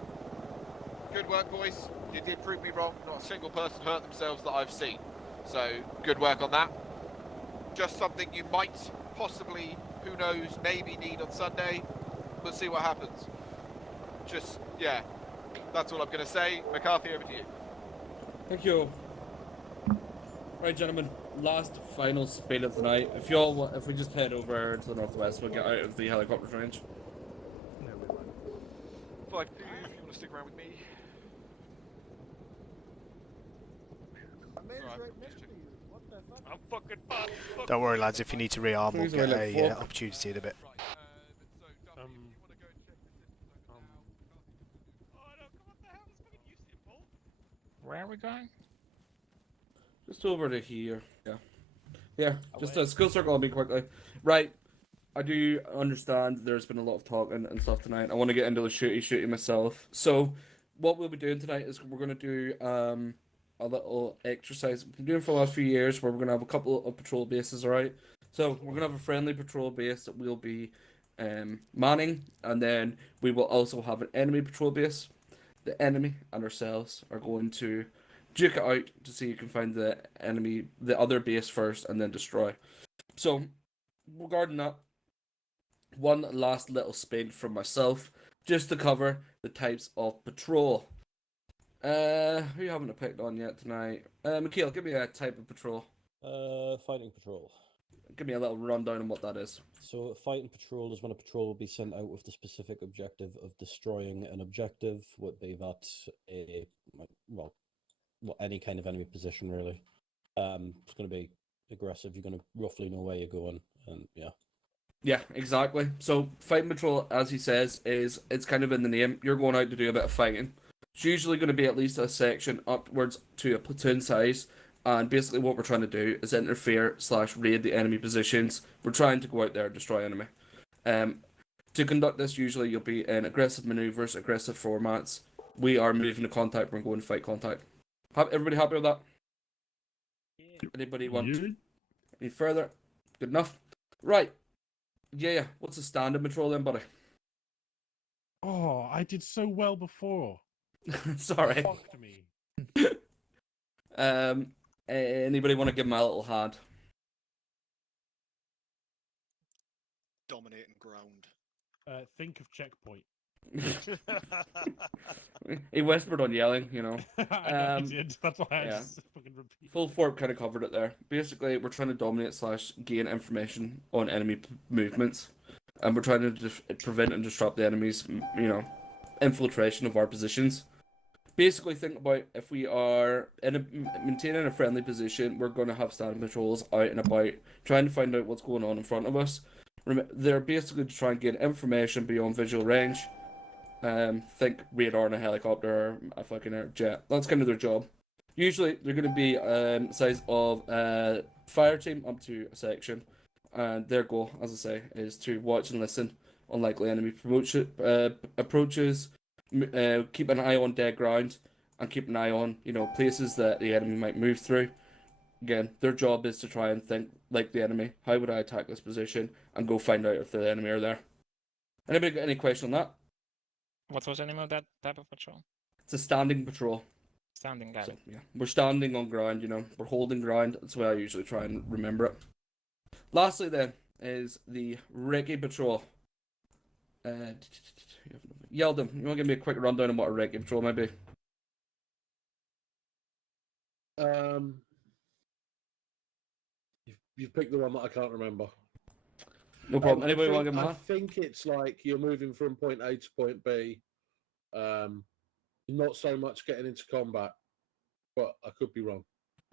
Good work, boys. You did prove me wrong. Not a single person hurt themselves that I've seen. So, good work on that. Just something you might possibly, who knows, maybe need on Sunday. We'll see what happens. Just, yeah. That's all I'm going to say. McCarthy, over to you. Thank you. Right, gentlemen, last final spin of the night. If we just head over to the northwest, we'll get out of the helicopter range. 5-2, if you want to stick around with me. I'm fucking fucked. Don't worry, lads, if you need to rearm, we'll Please, get I look a fuck. opportunity in a bit. Where are we going? Just over to here. Yeah. Yeah, just a skill circle on me quickly. Right. I do understand there's been a lot of talking and stuff tonight. I want to get into the shooty myself. So, what we'll be doing tonight is we're going to do a little exercise we've been doing for the last few years where we're going to have a couple of patrol bases, alright? So, we're going to have a friendly patrol base that we'll be manning, and then we will also have an enemy patrol base. The enemy and ourselves are going to duke it out to see who can find the other base first, and then destroy. So, regarding that, one last little spin from myself, just to cover the types of patrol. Who haven't I picked on yet tonight? Mikhail, give me a type of patrol. Fighting patrol. Give me a little rundown on what that is. So, a fighting patrol is when a patrol will be sent out with the specific objective of destroying an objective, would be that any kind of enemy position really. It's going to be aggressive. You're going to roughly know where you're going, and yeah. Yeah, exactly. So, fighting patrol, as he says, it's kind of in the name. You're going out to do a bit of fighting. It's usually going to be at least a section upwards to a platoon size. And basically what we're trying to do is interfere/raid the enemy positions. We're trying to go out there and destroy enemy. To conduct this, usually you'll be in aggressive maneuvers, aggressive formats. We are moving to contact, we're going to fight contact. Everybody happy with that? Anybody want any further? Good enough? Right. Yeah, what's the standard patrol then, buddy? Oh, I did so well before. Sorry. Fucked me. Anybody want to give him a little hand? Dominating ground. Think of checkpoint. He whispered on yelling, you know. I know he did. That's why I just fucking repeat. Full Fork kind of covered it there. Basically, we're trying to dominate/gain information on enemy movements, and we're trying to prevent and disrupt the enemy's, infiltration of our positions. Basically, think about if we are maintaining a friendly position, we're going to have standing patrols out and about, trying to find out what's going on in front of us. They're basically to try and gain information beyond visual range. Think radar in a helicopter or a fucking air jet. That's kind of their job. Usually, they're going to be size of fire team up to a section, and their goal, as I say, is to watch and listen on likely enemy approaches, keep an eye on dead ground, and keep an eye on, places that the enemy might move through. Again, their job is to try and think like the enemy. How would I attack this position? And go find out if the enemy are there. Anybody got any question on that? What was the name of that type of patrol? It's a standing patrol. Standing guy. So, yeah, we're standing on ground, we're holding ground. That's the way I usually try and remember it. Lastly, then, is the Recce patrol. Yeldon, you want to give me a quick rundown on what a Recce patrol might be? You've picked the one that I can't remember. No problem. Anybody want to give me a I hand? think it's like you're moving from point A to point B. Not so much getting into combat, but I could be wrong.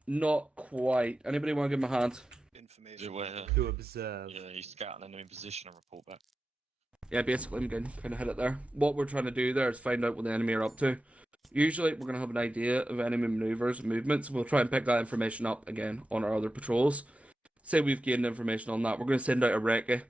Not quite. Anybody want to give me a hand? Information. To observe. Yeah, you scout an enemy position and report back. Yeah, basically, I'm going to kind of hit it there. What we're trying to do there is find out what the enemy are up to. Usually, we're going to have an idea of enemy maneuvers and movements. We'll try and pick that information up again on our other patrols. Say we've gained information on that, we're going to send out a recce,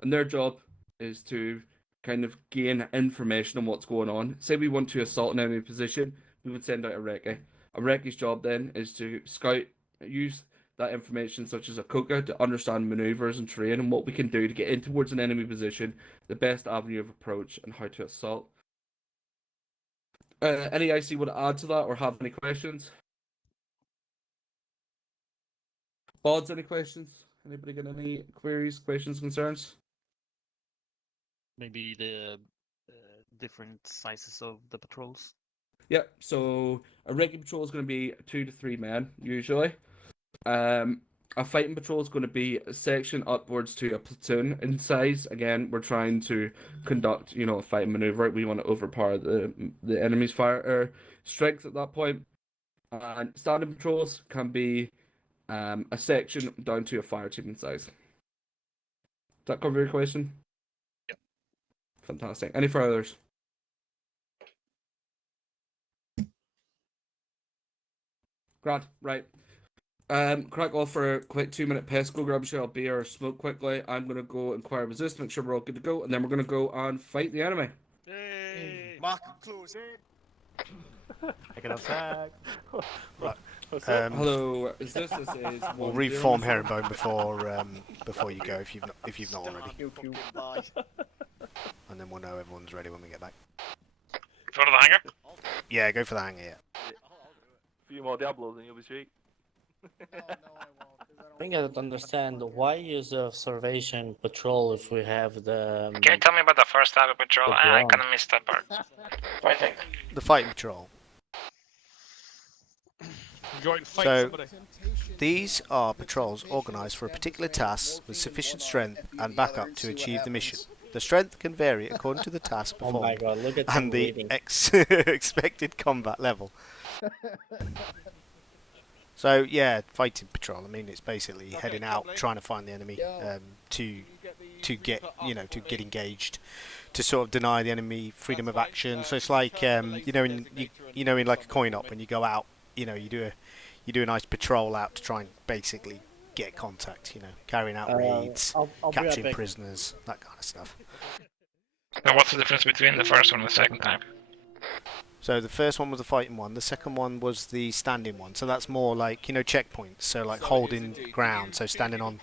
and their job is to kind of gain information on what's going on. Say we want to assault an enemy position, we would send out a recce. A recce's job then is to scout, use that information such as OKOKA to understand maneuvers and terrain and what we can do to get in towards an enemy position, the best avenue of approach, and how to assault. Any IC would add to that or have any questions? Bods, any questions? Anybody got any queries, questions, concerns? Maybe the different sizes of the patrols. Yeah, so a regular patrol is going to be 2 to 3 men, usually. A fighting patrol is going to be a section upwards to a platoon in size. Again, we're trying to conduct, a fighting maneuver. We want to overpower the enemy's fire strength at that point. And standing patrols can be a section down to a fire team in size. Does that cover your question? Yep. Fantastic. Any furthers? Grant, right. Crack off for a quick 2-minute piss. Go grab a shell of beer or smoke quickly. I'm going to go inquire resist, make sure we're all good to go, and then we're going to go and fight the enemy. Yay! Mark, close. Take it outside. Right. Hello. This is we'll reform Herringbone before you go if you've not already. And then we'll know everyone's ready when we get back. Go to the hangar? Yeah, go for the hangar. Yeah. A few more Diablos and you'll be sweet. I think I don't understand why use a observation patrol if we have the. Can you tell me about the first type of patrol? I ground. kind of missed that part. Fighting. The fighting patrol. Go out and fight So, somebody. these are patrols organised for a particular task with sufficient strength and backup to achieve the mission. The strength can vary according to the task Oh my performed god, look at and him the reading. expected combat level. So yeah, fighting patrol. I mean, it's basically heading out, trying to find the enemy, to get to get engaged, to sort of deny the enemy freedom of action. So it's like in like a coin op when you go out, you do a nice patrol out to try and basically get contact. Carrying out raids, I'll be right capturing back. prisoners, that kind of stuff. Now, what's the difference between the first one and the second type? So the first one was the fighting one. The second one was the standing one. So that's more like checkpoints. So like holding ground. So standing on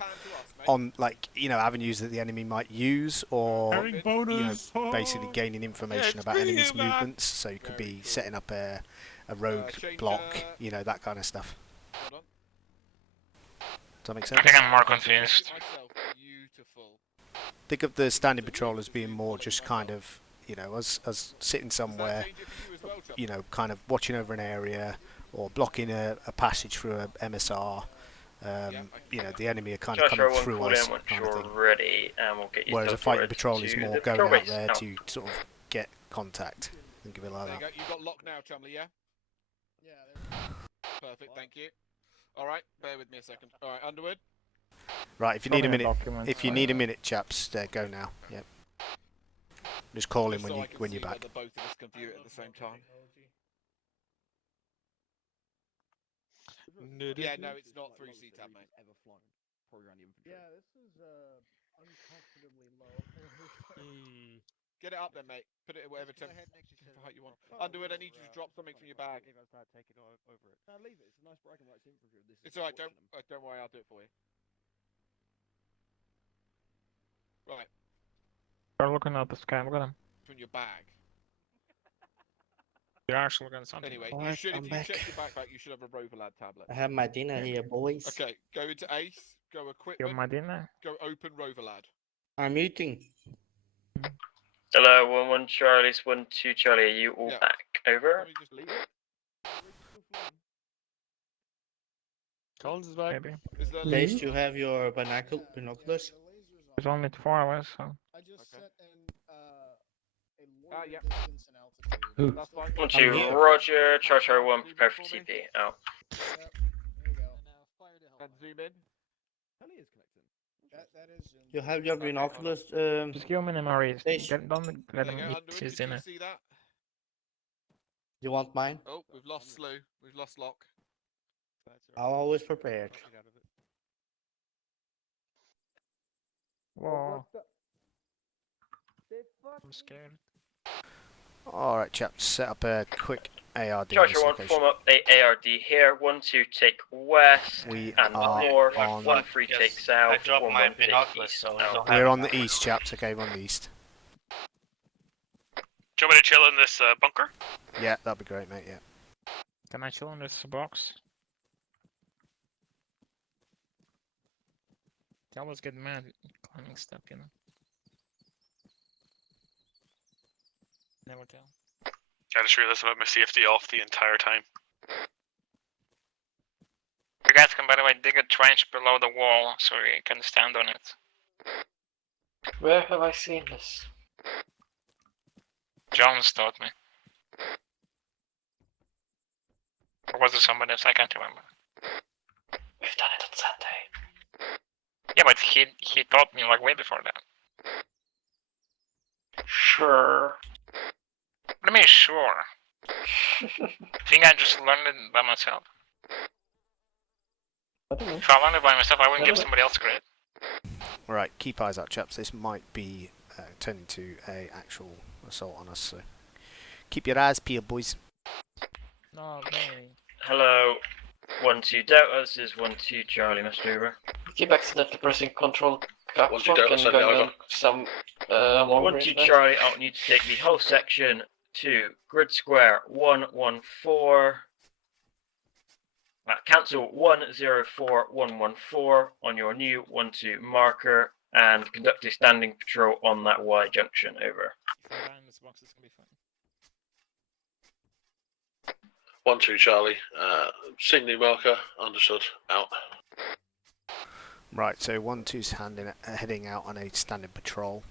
like avenues that the enemy might use, or basically gaining information about enemies' movements. So you could be setting up a road block. That kind of stuff. Does that make sense? I think I'm more confused. Think of the standing patrol as being more just kind of us sitting somewhere, kind of watching over an area or blocking a passage through a MSR. The enemy are kind of Josh, coming through us, once kind of you're thing. ready, and we'll get you. Whereas a fighting patrol is more going out there No. to sort of get contact. Think of it like There you that. go. You got locked now, Chumley, yeah? Yeah. Perfect, thank you. Alright, bear with me a second. Alright, Underwood. Right, if you need a minute, chaps, go now. Yep. Just call him when you're back. Both of us can view it at the same time. Yeah, no, it's not through CTAB, mate. probably around the infantry. Yeah, this is uncomfortably low. Get it up then, mate. Put it at whatever height you want. Underwood, I need you to drop something from your bag. If I start taking over it. No, leave it. It's a nice bragging rights infantry. This is It's alright, watching don't worry, I'll do it for you. Right, You're looking at the sky. Look at him. from your bag. You're actually looking at something. Anyway, you Alright, should, I'm if you back. check your backpack, you should have a Roverlad tablet. I have my dinner here, boys. Okay, go into Ace, go You're equipment, my dinner. go open Roverlad. I'm eating. Hello, 1-1 Charlie's 1-2 Charlie. Are you all Yeah. back? Over. Let me just leave it. Collins is back. Maybe. Is there Days, do you have your binoculars? There's only 4 of us, so. I just set a yeah. distance and altitude. Who? That's fine. 1-2 Roger. Charter 1. Prepare for TP. Out. Yep, there you go. And zoom in. Telly is connecting. That is zoomed. You have your binoculars, Just give him an MRE. Days. Don't let There him you go, eat Underwood, his did you dinner. see that? You want mine? Oh, we've lost Slew. We've lost Lock. I'm always prepared. Whoa. I'm scared. Alright, chaps, set up a quick ARD. Charger 1, location. form up a ARD here. 1-2 take west We and are north. on- 1-3 take south. I dropped 1-1 my take binoculars, east. so Out. We're on the east, chaps. Okay, we're on the east. Do you want me to chill in this bunker? Yeah, that'd be great, mate. Yeah. Can I chill in this box? They always get mad climbing stuff, you know. Never tell. I just realized I had my CFD off the entire time. You guys can, by the way, dig a trench below the wall so you can stand on it. Where have I seen this? Jones taught me. Or was it somebody else? I can't remember. We've done it on Sunday. Yeah, but he taught me like way before that. Sure. What do you mean, sure? Think I just learned it by myself? If I learned it by myself, I wouldn't give somebody else credit. Right, keep eyes out, chaps. This might be turning into a actual assault on us, so keep your eyes peeled, boys. No, baby. Hello. 1-2 Delta. This is 1-2 Charlie. Mr. Uber. Keep accidentally pressing control cap 1-2 lock Delta, and send going me on over. some long 1-2 range. Charlie. I want you to take the whole section to grid square 114. Cancel 104114 on your new 1-2 marker and conduct a standing patrol on that Y junction. Over. If I die in this box, it's gonna be fun. 1-2 Charlie. Seen the marker. Understood. Out. Right, so 1-2's heading out on a standing patrol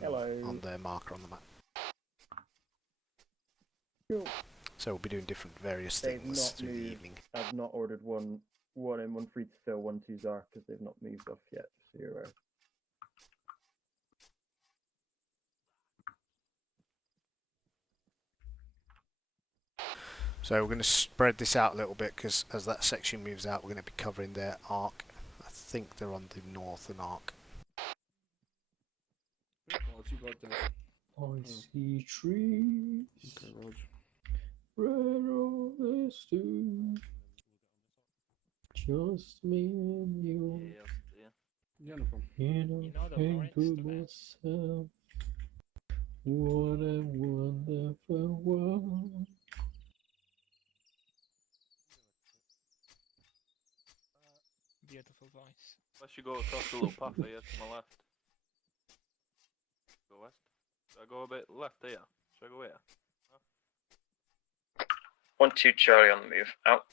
Hello. on the marker on the map. Cool. So we'll be doing different various They've things not through the moved. evening. I've not ordered one and 1-3 to fill 1-2's arc because they've not moved off yet. Just so you're aware. So we're going to spread this out a little bit because as that section moves out, we're going to be covering their arc. I think they're on the northern arc. What you got there? I see trees. Okay, Rog. Red roses too. Just me and you. Yeah, no problem. And I the think Lawrence to the best. myself, what a wonderful world. Beautiful voice. Unless you go across the little path here to my left. Go west. Should I go a bit left here? Should I go here? 1-2 Charlie on the move. Out.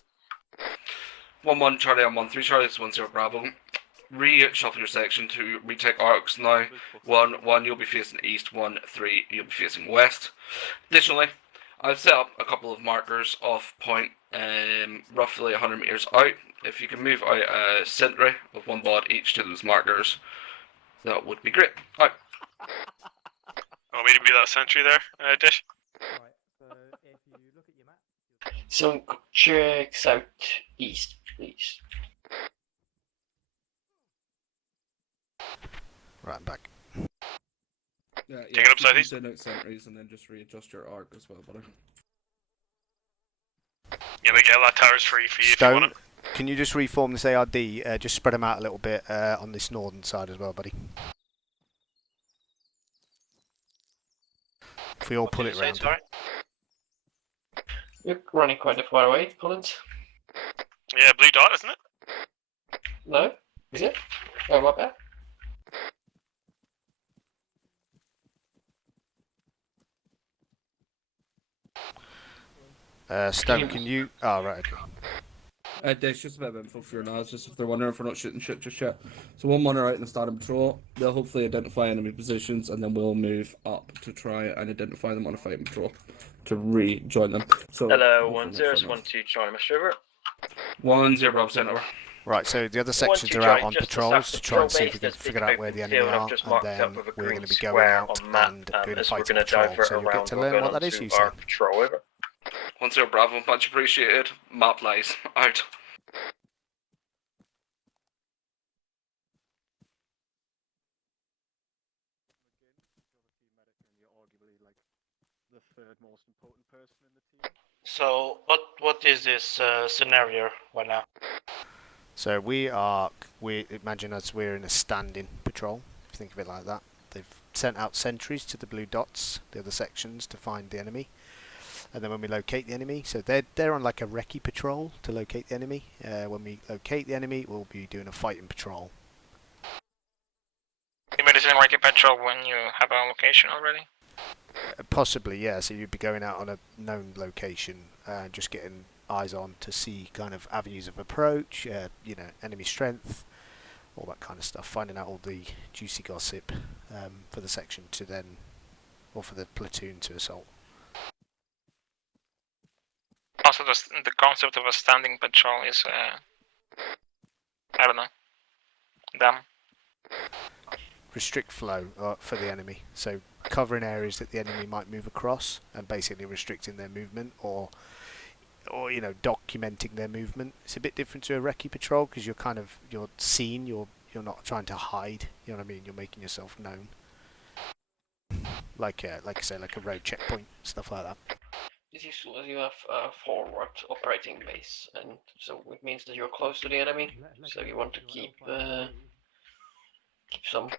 1-1 Charlie on 1-3 Charlie. This is 1-0 Bravo. Reshuffle your section to retake arcs now. 1-1 you'll be facing east. 1-3 you'll be facing west. Additionally, I've set up a couple of markers off point, roughly 100 meters out. If you can move out a sentry of one bod each to those markers, that would be great. Out. Want me to be that sentry there, Dish? Right, so if you look at your map, Some check south east, please. Right, I'm back. Yeah, Take it up so you can southeast. send out sentries and then just readjust your arc as well, buddy. Yeah, Miguel, that tower's free for you if you want Stone, it. can you just reform this ARD? Just spread them out a little bit on this northern side as well, buddy. If we all pull it round. Sorry? You're running quite a far away, Collins. Yeah, blue dot, isn't it? No? Is it? Oh, my bad. Stone, can you... Oh, right, okay. There's just a bit of info for your now. It's just if they're wondering if we're not shooting shit just yet. So one runner out in the starting patrol. They'll hopefully identify enemy positions, and then we'll move up to try and identify them on a fighting patrol to rejoin them. So Hello, 1012 Charlie, Mr. Over. 10 Rob sent over. Right, so the other sections are out on patrols to try and see if we can figure out where the enemy are, and then we're going to be going out and doing a fighting patrol, so we'll get to learn what that is, you said. 10 Bravo, much appreciated. Map lies. Out. The third most important person in the team. So what is this scenario right now? So we imagine us, we're in a standing patrol, if you think of it like that. They've sent out sentries to the blue dots, the other sections, to find the enemy. And then when we locate the enemy, so they're on like a recce patrol to locate the enemy. When we locate the enemy, we'll be doing a fighting patrol. You made it in like a patrol when you have a location already? Possibly, yeah. So you'd be going out on a known location, just getting eyes on to see kind of avenues of approach, you know, enemy strength, all that kind of stuff. Finding out all the juicy gossip for the section to then, or for the platoon to assault. Also, the concept of a standing patrol is, I don't know, dumb. Restrict flow for the enemy, so covering areas that the enemy might move across and basically restricting their movement, or you know, documenting their movement. It's a bit different to a recce patrol because you're seen, you're not trying to hide, you know what I mean, you're making yourself known, like I say, like a road checkpoint, stuff like that. This is you have a forward operating base, and so it means that you're close to the enemy. So you want to keep some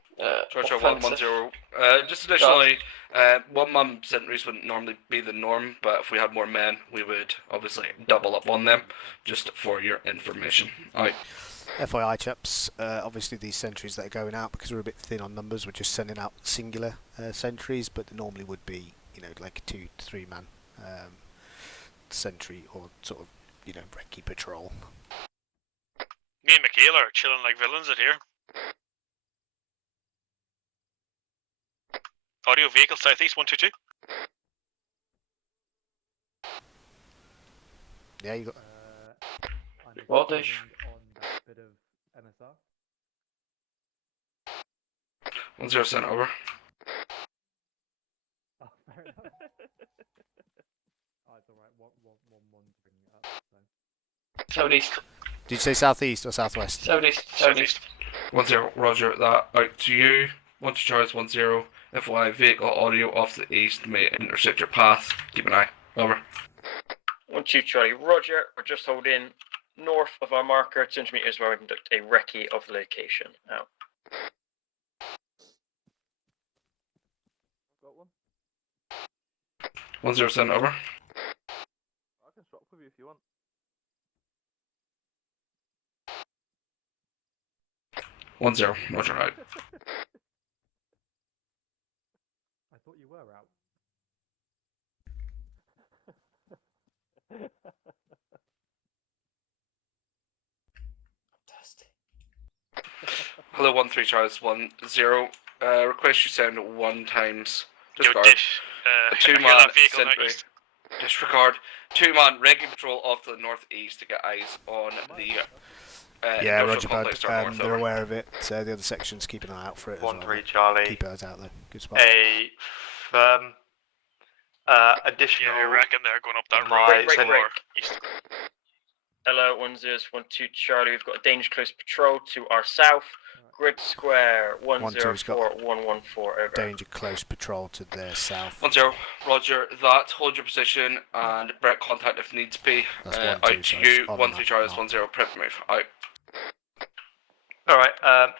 Georgia offensive. 110. Just additionally, 1 man sentries wouldn't normally be the norm, but if we had more men, we would obviously double up on them, just for your information. Alright. FYI chaps, obviously these sentries that are going out, because we're a bit thin on numbers, we're just sending out singular sentries, but there normally would be, you know, like a 2 to 3 man sentry, or sort of, you know, recce patrol. Me and Michaela are chilling like villains out here. Audio vehicle southeast 122. Yeah, you got. Voltage. On that bit of MSR. 10 sent over. Oh, fair enough. Oh, it's alright. One bringing it up. So. Southeast. Did you say southeast or southwest? Southeast. 10, roger that. Out to you. 1 to Charles 10. FYI, vehicle audio off the east may intersect your path. Keep an eye. Over. 12 Charlie, roger. We're just holding north of our marker, 200 meters, where we conduct a recce of the location. Out. Got one. 10 sent over. I can swap with you if you want. 10, roger out. I thought you were out. Hello, 13 Charles 10. Request you send 1 times. Discard. A I hear 2 man that vehicle sentry. next. Disregard. 2 man recce patrol off to the northeast to get eyes on the. Yeah, industrial roger bud. complex to our north, They're over. aware of it. The other section's keeping an eye out for it as well. 13 Charlie. Keep eyes out though. Good spot. A firm additional. Yeah, I reckon they're going up that my road. send- Or east. Hello, 1012 Charlie. We've got a Danish close patrol to our south. grid square 1-2's got 104114 over. danger close patrol to their south. 1-0, roger that. Hold your position and break contact if needs be. That's Out 1-2, to so you. it's on 1-3 that Charlie, mark. 1-0, prep move. Out. Alright,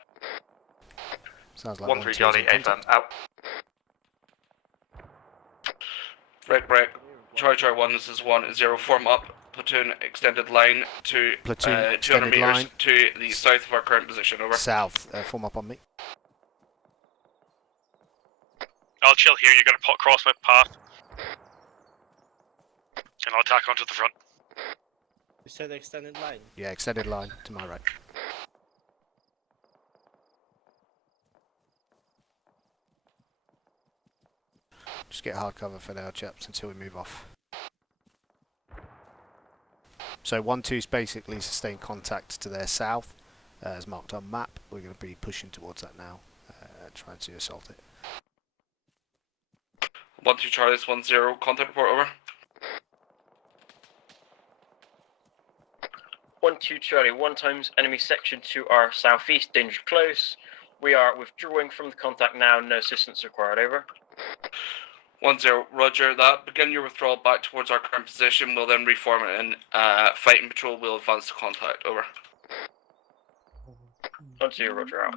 Sounds like 1-3 Charlie, affirm, out. Break. Charlie 1, this is 1-0. Form up. Platoon extended line to Platoon 200 extended meters line. to the south of our current position. Over. South, form up on me. I'll chill here. You got to cross my path, and I'll attack onto the front. You said extended line. Yeah, extended line to my right. Just get hard cover for now, chaps, until we move off. So 1-2's basically sustained contact to their south, as marked on map. We're going to be pushing towards that now, trying to assault it. 1-2 Charlie, 1-0. Contact report. Over. 1-2 Charlie, 1 times enemy section to our southeast, danger close. We are withdrawing from the contact now, no assistance required, over. 1-0, roger that. Begin your withdrawal back towards our current position. We'll then reform it in fighting patrol. We'll advance to contact. Over. 1-2, roger out.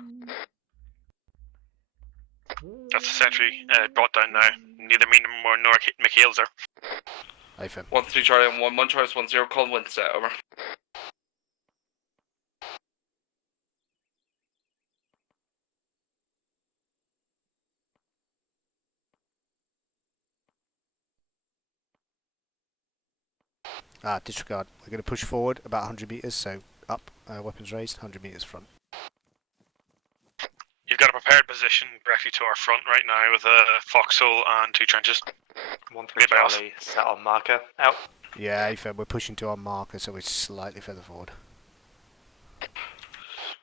That's essentially brought down now. Neither me nor Mikhail's are. AFM. 1-3 Charlie and 1-1 Charlie, 1-0. Call wind set. Over. Disregard. We're going to push forward about 100 meters, so up, weapons raised, 100 meters front. You've got a prepared position directly to our front right now with a foxhole and 2 trenches. 1-3 Charlie, set on marker, out. Yeah, AFM, we're pushing to our marker, so we're slightly further forward.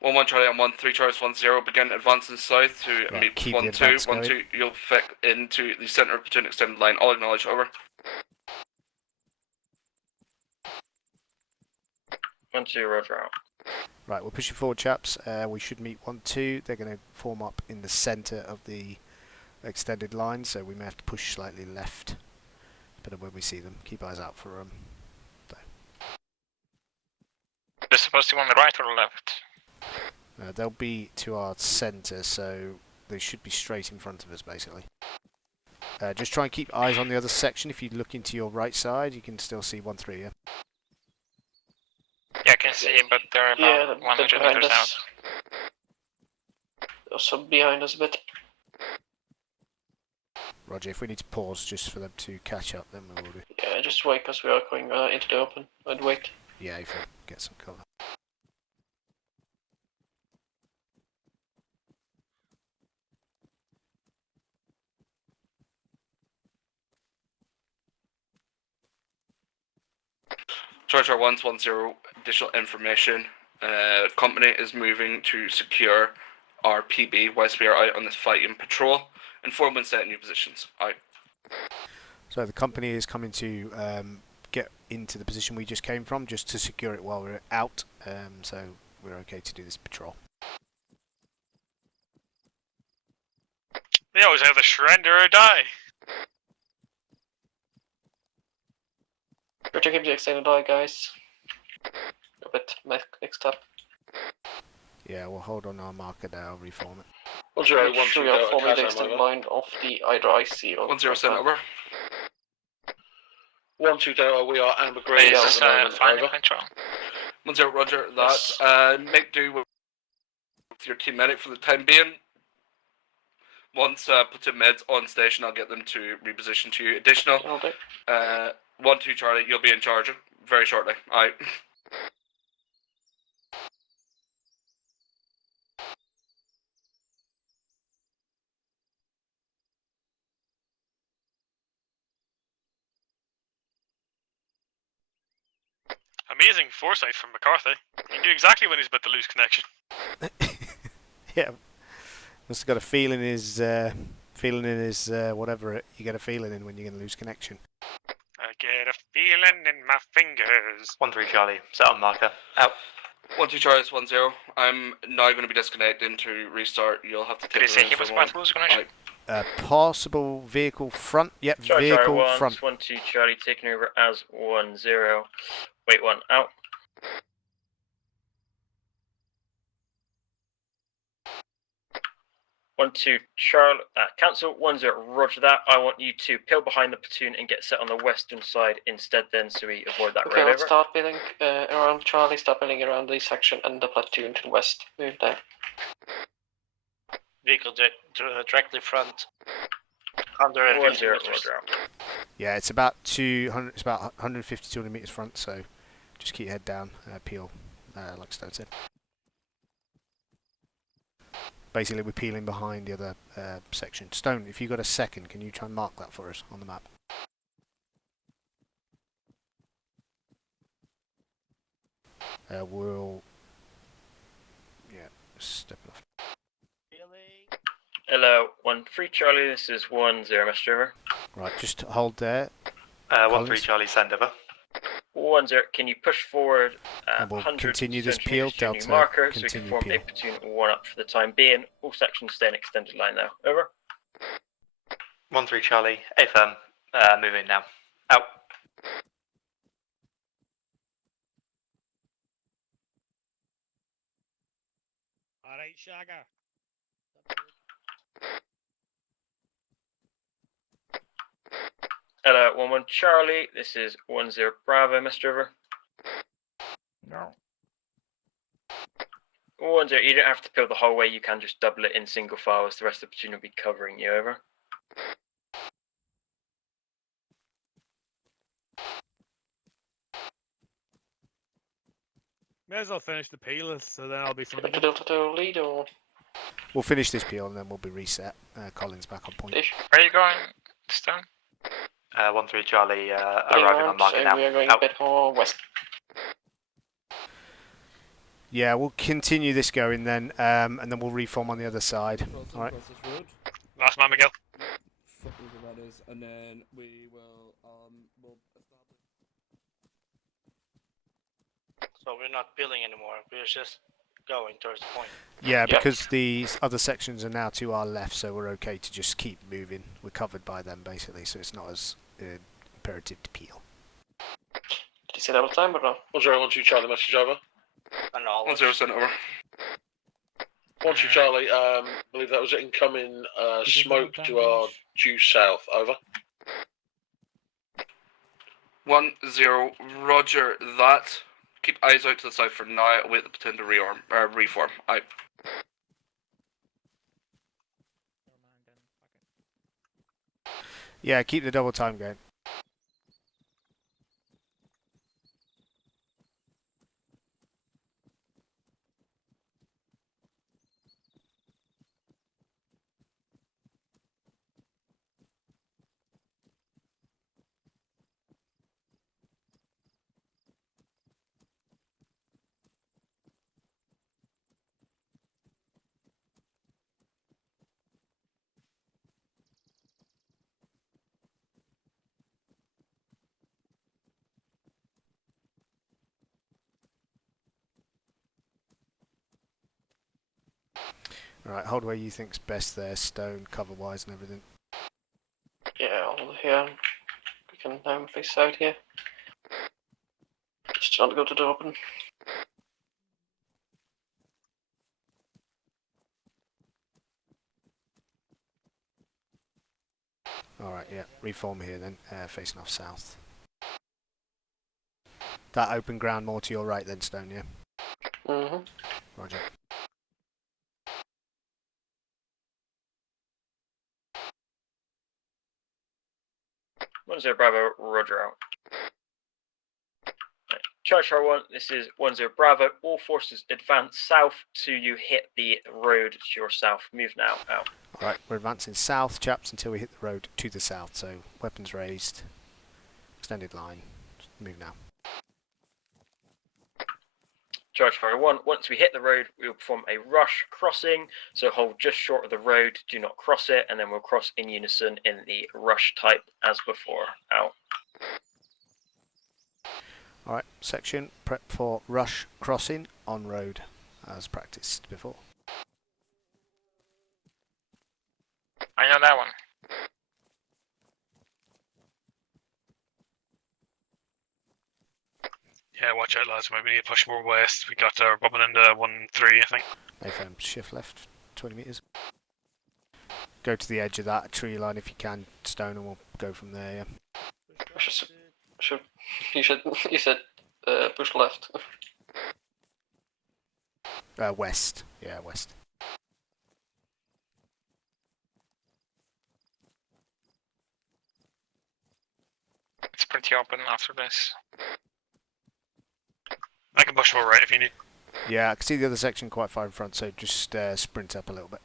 1-1 Charlie and 1-3 Charlie, 1-0. Begin advancing south to Right, meet keep the 1-2. advance 1-2, going. you'll fit into the centre of platoon extended line. All acknowledge. Over. 1-2, roger out. Right, we're pushing forward, chaps. We should meet 1-2. They're going to form up in the centre of the extended line, so we may have to push slightly left, depending on when we see them. Keep eyes out for them. They're supposed to be on the right or the left? They'll be to our centre, so they should be straight in front of us, basically. Just try and keep eyes on the other section. If you look into your right side, you can still see 1-3, yeah? Yeah, I can see, but they're about 100 behind meters out. us. Also behind us a bit. Roger, if we need to pause just for them to catch up, then we will do. Yeah, just wait, because we are going into the open. I'd wait. Yeah, if we get some cover. Charlie 1-1-0. Additional information. Company is moving to secure our PB whilst we are out on this fighting patrol. Inform when set new positions. Out. So the company is coming to get into the position we just came from, just to secure it while we're out. So we're okay to do this patrol. They always have the surrender or die. We're taking the extended eye, guys. A bit mixed up. Yeah, we'll hold on our marker now, reform it. Make sure you are following the extended line of the either IC or 1-0 sent over. 1-2 Delta, we are amber green Is at this the moment, final over. control? 1-0 roger that. Make do with your team medic for the time being. Once platoon meds on station, I'll get them to reposition to you. Additional. 1-2 Charlie, you'll be in charge very shortly. Alright. Amazing foresight from McCarthy. He knew exactly when he's about to lose connection. Yeah, must have got a feeling in his whatever you get a feeling in when you're going to lose connection. I get a feeling in my fingers. 1-3 Charlie, set on marker, out. 1-2 Charlie, it's 1-0. I'm now going to be disconnecting to restart. You'll have to Did take he the say reins he for was a moment. battles connection? Possible vehicle front. Yep, Charlie vehicle 1, front. 1-2 Charlie taking over as 1-0. Wait 1 out. One, two, Charlie, cancel, 1-0, roger that. I want you to peel behind the platoon and get set on the western side instead then, so we avoid that Okay, road let's over. start building around Charlie, start building around this section and the platoon to the west. Move there. Vehicle directly front. 150 1-0, meters. roger out. Yeah, it's about 200. It's about 150, 200 meters front. So just keep your head down. Peel, like Stone said. Basically, we're peeling behind the other section. Stone, if you got a second, can you try and mark that for us on the map? We'll... Yeah, stepping off. Hello, 1-3 Charlie, this is 1-0, Mr. River. Right, just hold there. 1-3 Charlie, send over. 1-0, can you push forward And we'll 100 continue this peel, centimeters to your new Delta, marker, so we can continue form peel. a platoon 1 up for the time being. All sections stay in extended line now. Over. 1-3 Charlie, affirm. Moving now. Out. Alright, Shagger. Hello, 1-1 Charlie, this is 1-0 Bravo, Mr. River. No. 1-0, you don't have to peel the whole way, you can just double it in single files, the rest of the platoon will be covering you, over. May as well finish the peel, so then I'll be front again. Delta to lead or? We'll finish this peel and then we'll be reset. Colin's back on point. Where are you going, Stone? 1-3 Charlie, arriving on marker so now. we are going Out. a bit more west. Yeah, we'll continue this going then, and then we'll reform on the other side. All right. Across this road. Last man, Miguel. Flip over that is, and then we will we'll establish. So we're not peeling anymore, we're just going towards the point. Yeah, because these other sections are now to our left, so we're okay to just keep moving. We're covered by them basically, so it's not as imperative to peel. Did you say that all the time or not? 1-0-1-2 Charlie, message over. And all 1-0 sent over. 1-2 Charlie, believe that was incoming smoke to our due south, over. 1-0, roger that. Keep eyes out to the south for now. Await the platoon to reform. Out. Yeah, keep the double time going. Alright, hold where you think's best there, Stone, cover-wise and everything. Yeah, all here. We can face out here. Just trying to go to the open. Alright, yeah, reform here then, facing off south. That open ground more to your right then, Stone, yeah? Mm-hmm. Roger. One zero Bravo, roger out. Charge R1, this is 1-0 Bravo. All forces advance south to you hit the road to your south. Move now, out. Alright, we're advancing south, chaps, until we hit the road to the south. So, weapons raised, extended line. Just move now. Charge R1, once we hit the road, we will perform a rush crossing. So hold just short of the road, do not cross it, and then we'll cross in unison in the rush type as before. Out. Alright, section, prep for rush crossing. on road as practiced before. I know that one. Yeah, watch out, lads. Maybe we need to push more west. We got bumping into 1-3, I think. Mayfair, shift left 20 metres. Go to the edge of that tree line if you can, Stone, and we'll go from there, yeah. You said push left. West. Yeah, west. It's pretty open after this. I can push more right if you need. Yeah, I can see the other section quite far in front, so just sprint up a little bit.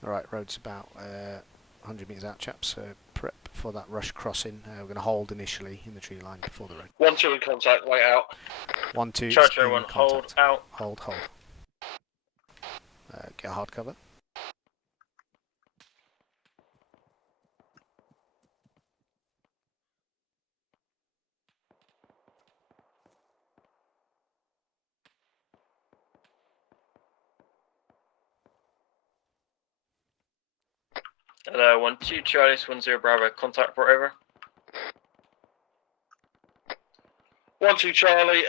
Alright, road's about 100 metres out, chaps, so prep for that rush crossing. We're going to hold initially in the tree line before the road. 1-2 in contact, wait out. 1-2 Charger in 1, contact. hold out. Hold. Get a hard cover. Hello, 1-2 Charlie, 1-0 Bravo, contact report over. 1-2 Charlie,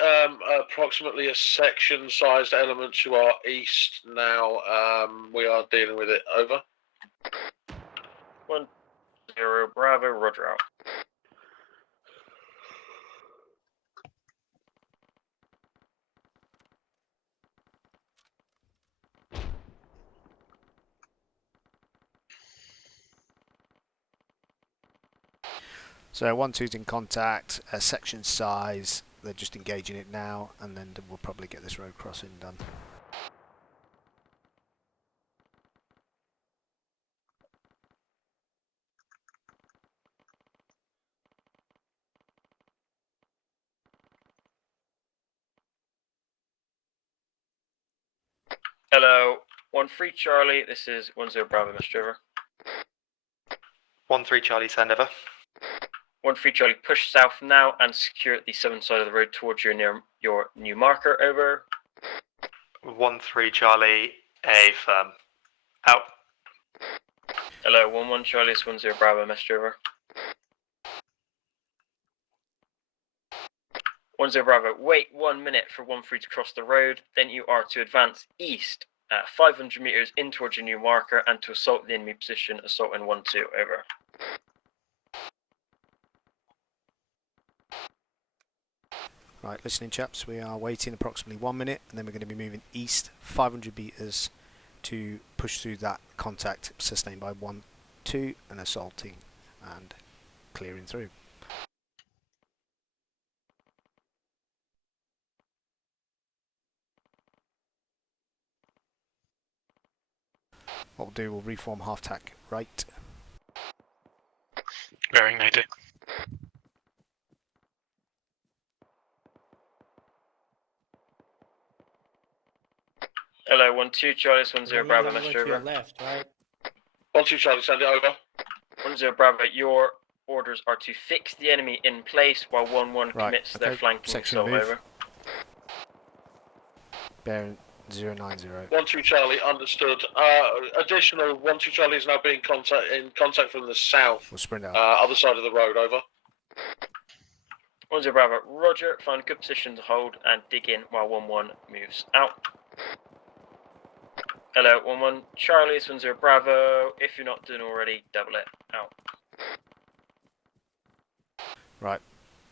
approximately a section-sized element to our east now. We are dealing with it, over. 1-0 Bravo, roger out. So 1-2's in contact, section size, they're just engaging it now, and then we'll probably get this road crossing done. Hello, 1-3 Charlie, this is 1-0 Bravo, Mr. Over. 1-3 Charlie, send over. 1-3 Charlie, push south now and secure the southern side of the road towards your new marker, over. 1-3 Charlie, A firm. Out. Hello, 1-1 Charlie, it's 1-0 Bravo, Mr. Over. 1-0 Bravo, wait 1 minute for 1-3 to cross the road, then you are to advance east at 500 metres in towards your new marker and to assault the enemy position, assault in 1-2, over. Right, listening chaps, we are waiting approximately 1 minute, and then we're going to be moving east 500 metres to push through that contact sustained by 1-2 and assaulting and clearing through. What we'll do, we'll reform half tack right. Bearing 90. Hello, 1-2 Charlie, 1-0 Bravo, Mr. To your Over. left, right? 1-2 Charlie, send it over. 1-0 Bravo, your orders are to fix the enemy in place while 1-1 Right, commits their okay, flanking section assault, move. over. Bearing 090. 1-2 Charlie, understood. Additional 1-2 Charlie is now being in contact from the south. We'll sprint out. Other side of the road, over. 1-0 Bravo, roger, find a good position to hold and dig in while 1-1 moves out. Hello, 1-1 Charlie, it's 1-0 Bravo, if you're not doing already, double it, out. Right,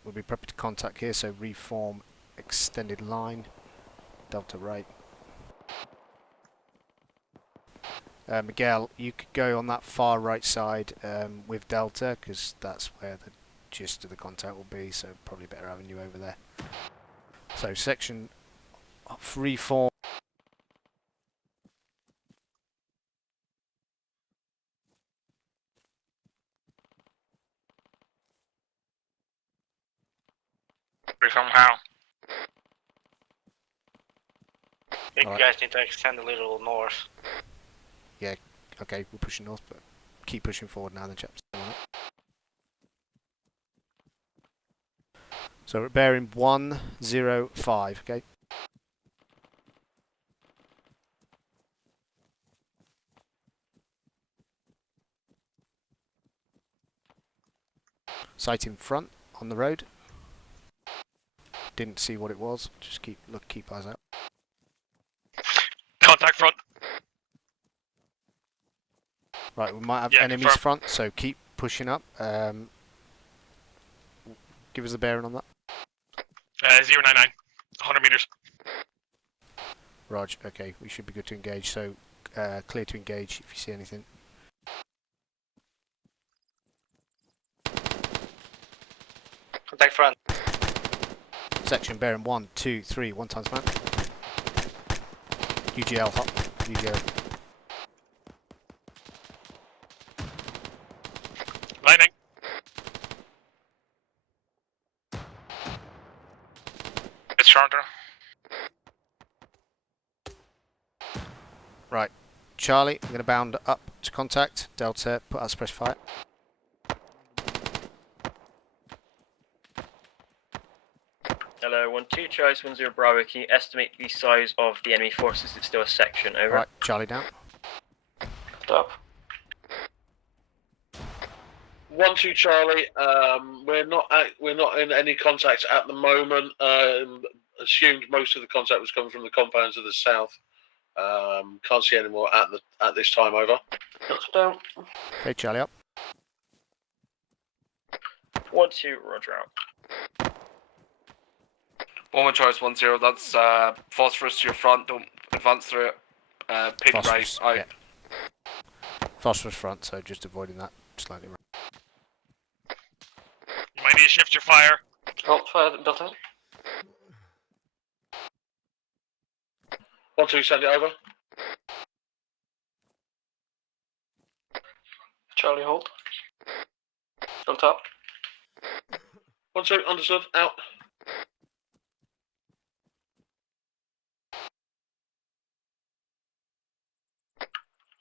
we'll be prepped to contact here, so reform extended line, delta right. Miguel, you could go on that far right side with delta, because that's where the gist of the contact will be, so probably better having you over there. So section 3-4. Reform how? I think Alright. you guys need to extend a little north. Yeah, okay, we're pushing north, but keep pushing forward now then, chaps. So we're bearing 105, okay? Sight in front on the road. Didn't see what it was. Just keep eyes out. Contact front. Right, we might have Yeah, enemies confirm. front, so keep pushing up. Give us a bearing on that. 099. 100 meters. Rog, okay, we should be good to engage. So clear to engage if you see anything. Contact front. Section bearing 1, 2, 3, 1 times man. UGL hot. UGL. Lightning. It's charter. Right, Charlie, I'm going to bound up to contact. Delta, put out suppress fire. Hello, 1-2, Charlie 1-0 Bravo. Can you estimate the size of the enemy forces? It's still a section, over. Right, Charlie down. Stop. 1-2 Charlie. We're not in any contact at the moment. Assumed most of the contact was coming from the compounds to the south. Can't see any more at this time. Over. Down. Okay, Charlie up. 1-2, Roger out. 1 Charles 1-0. That's phosphorus to your front. Don't advance through it. Pig right. Phosphorus, Out. yeah. Phosphorus front, so just avoiding that slightly. You might need to shift your fire. Hold fire, Delta. 1-2, send it over. Charlie, hold. Delta up. 1-2, understood. Out.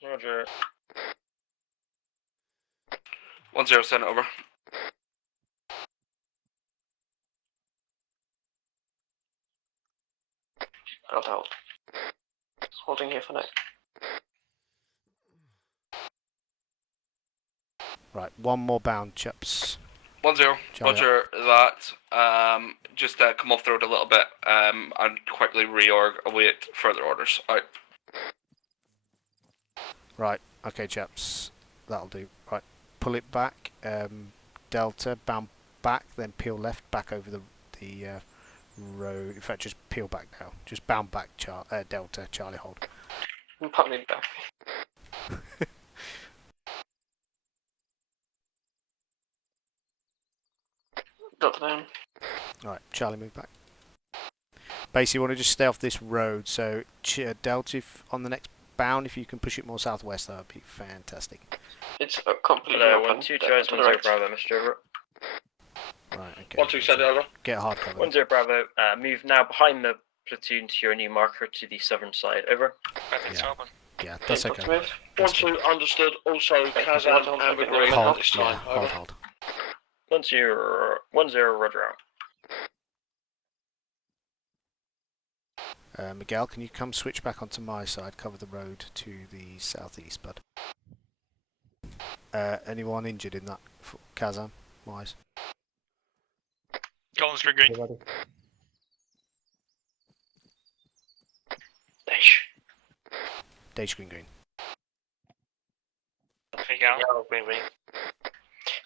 Roger. 1-0, send it over. Delta hold. Holding here for now. Right, one more bound, chaps. 1-0. Charlie Roger that. Just come off the road a little bit and quickly reorg, await further orders. Out. Right, okay, chaps. That'll do. Right, pull it back. Delta, bound back, then peel left, back over the road. In fact, just peel back now. Just bound back, Delta, Charlie, hold. I'm putting it back. Delta down. Alright, Charlie, move back. Basically, you want to just stay off this road, so Delta, if on the next bound, if you can push it more southwest, that would be fantastic. It's completely Hello, open. 1-2, Charlie To the 1-0 right. Bravo, Mr. Over. Right, okay. 1-2, send it over. Get a hard cover. 1-0 Bravo, move now behind the platoon to your new marker to the southern side, over. Everything's Yeah. open. Yeah, that's okay. Move. 1-2, understood. Also, Kazan, Amber Green Hold, at this time. yeah, Over. hold. 1-0, Roger out. Miguel, can you come switch back onto my side, cover the road to the southeast, bud? Anyone injured in that, Kazan wise? Golden Street Green. Dash. Dash green. Take out. Yellow, green, green.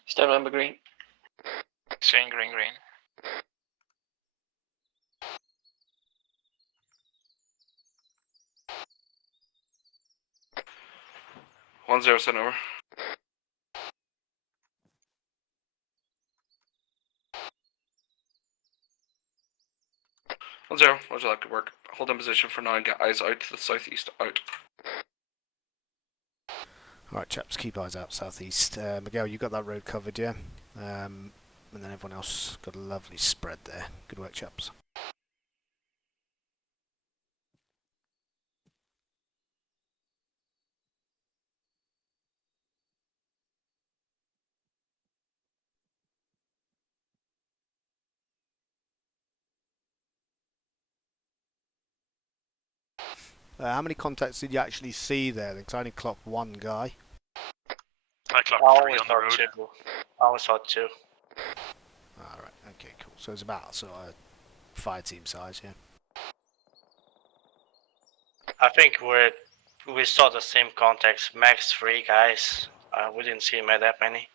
Stone Amber Green. Saying green. 1-0, send over. 1-0, roger that, good work. Hold in position for now and get eyes out to the southeast, out. Alright, chaps, keep eyes out southeast. Miguel, you got that road covered, yeah? And then everyone else got a lovely spread there. Good work, chaps. How many contacts did you actually see there? Because I only clocked one guy. I clocked I 3 only on the saw road. 2. I only saw 2. Alright, okay, cool. So it's about sort of fire team size, yeah. I think we saw the same contacts, max 3 guys. We didn't see that many.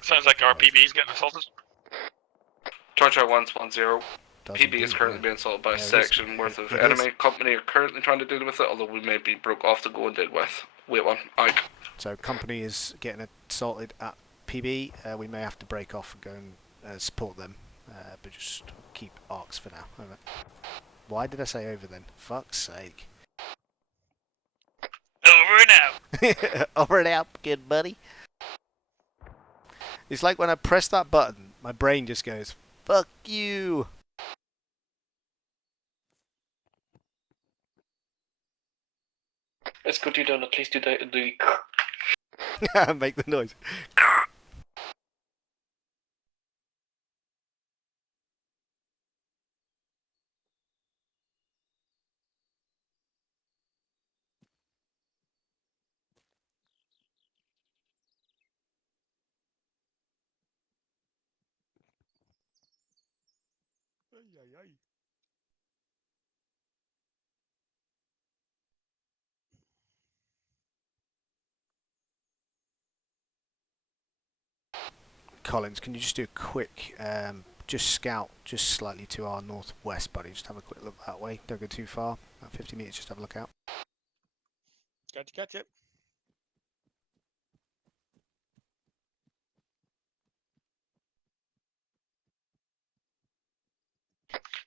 Sounds like our PB is getting assaulted. Charge out 1-1-0. Does PB indeed, is currently yeah. being assaulted by a Yeah, it is. section worth of It enemy. is. Company are currently trying to deal with it, although we may be broke off to go and deal with. Wait one, out. So company is getting assaulted at PB. We may have to break off and go and support them. But just keep arcs for now. Over. Why did I say over then? Fuck's sake. Over and out. Over and out, good buddy. It's like when I press that button, my brain just goes, fuck you. It's good you don't at least do the Make the noise. Collins, can you just do a quick, just scout just slightly to our northwest, buddy? Just have a quick look that way. Don't go too far. About 50 meters, just have a look out. Gotcha.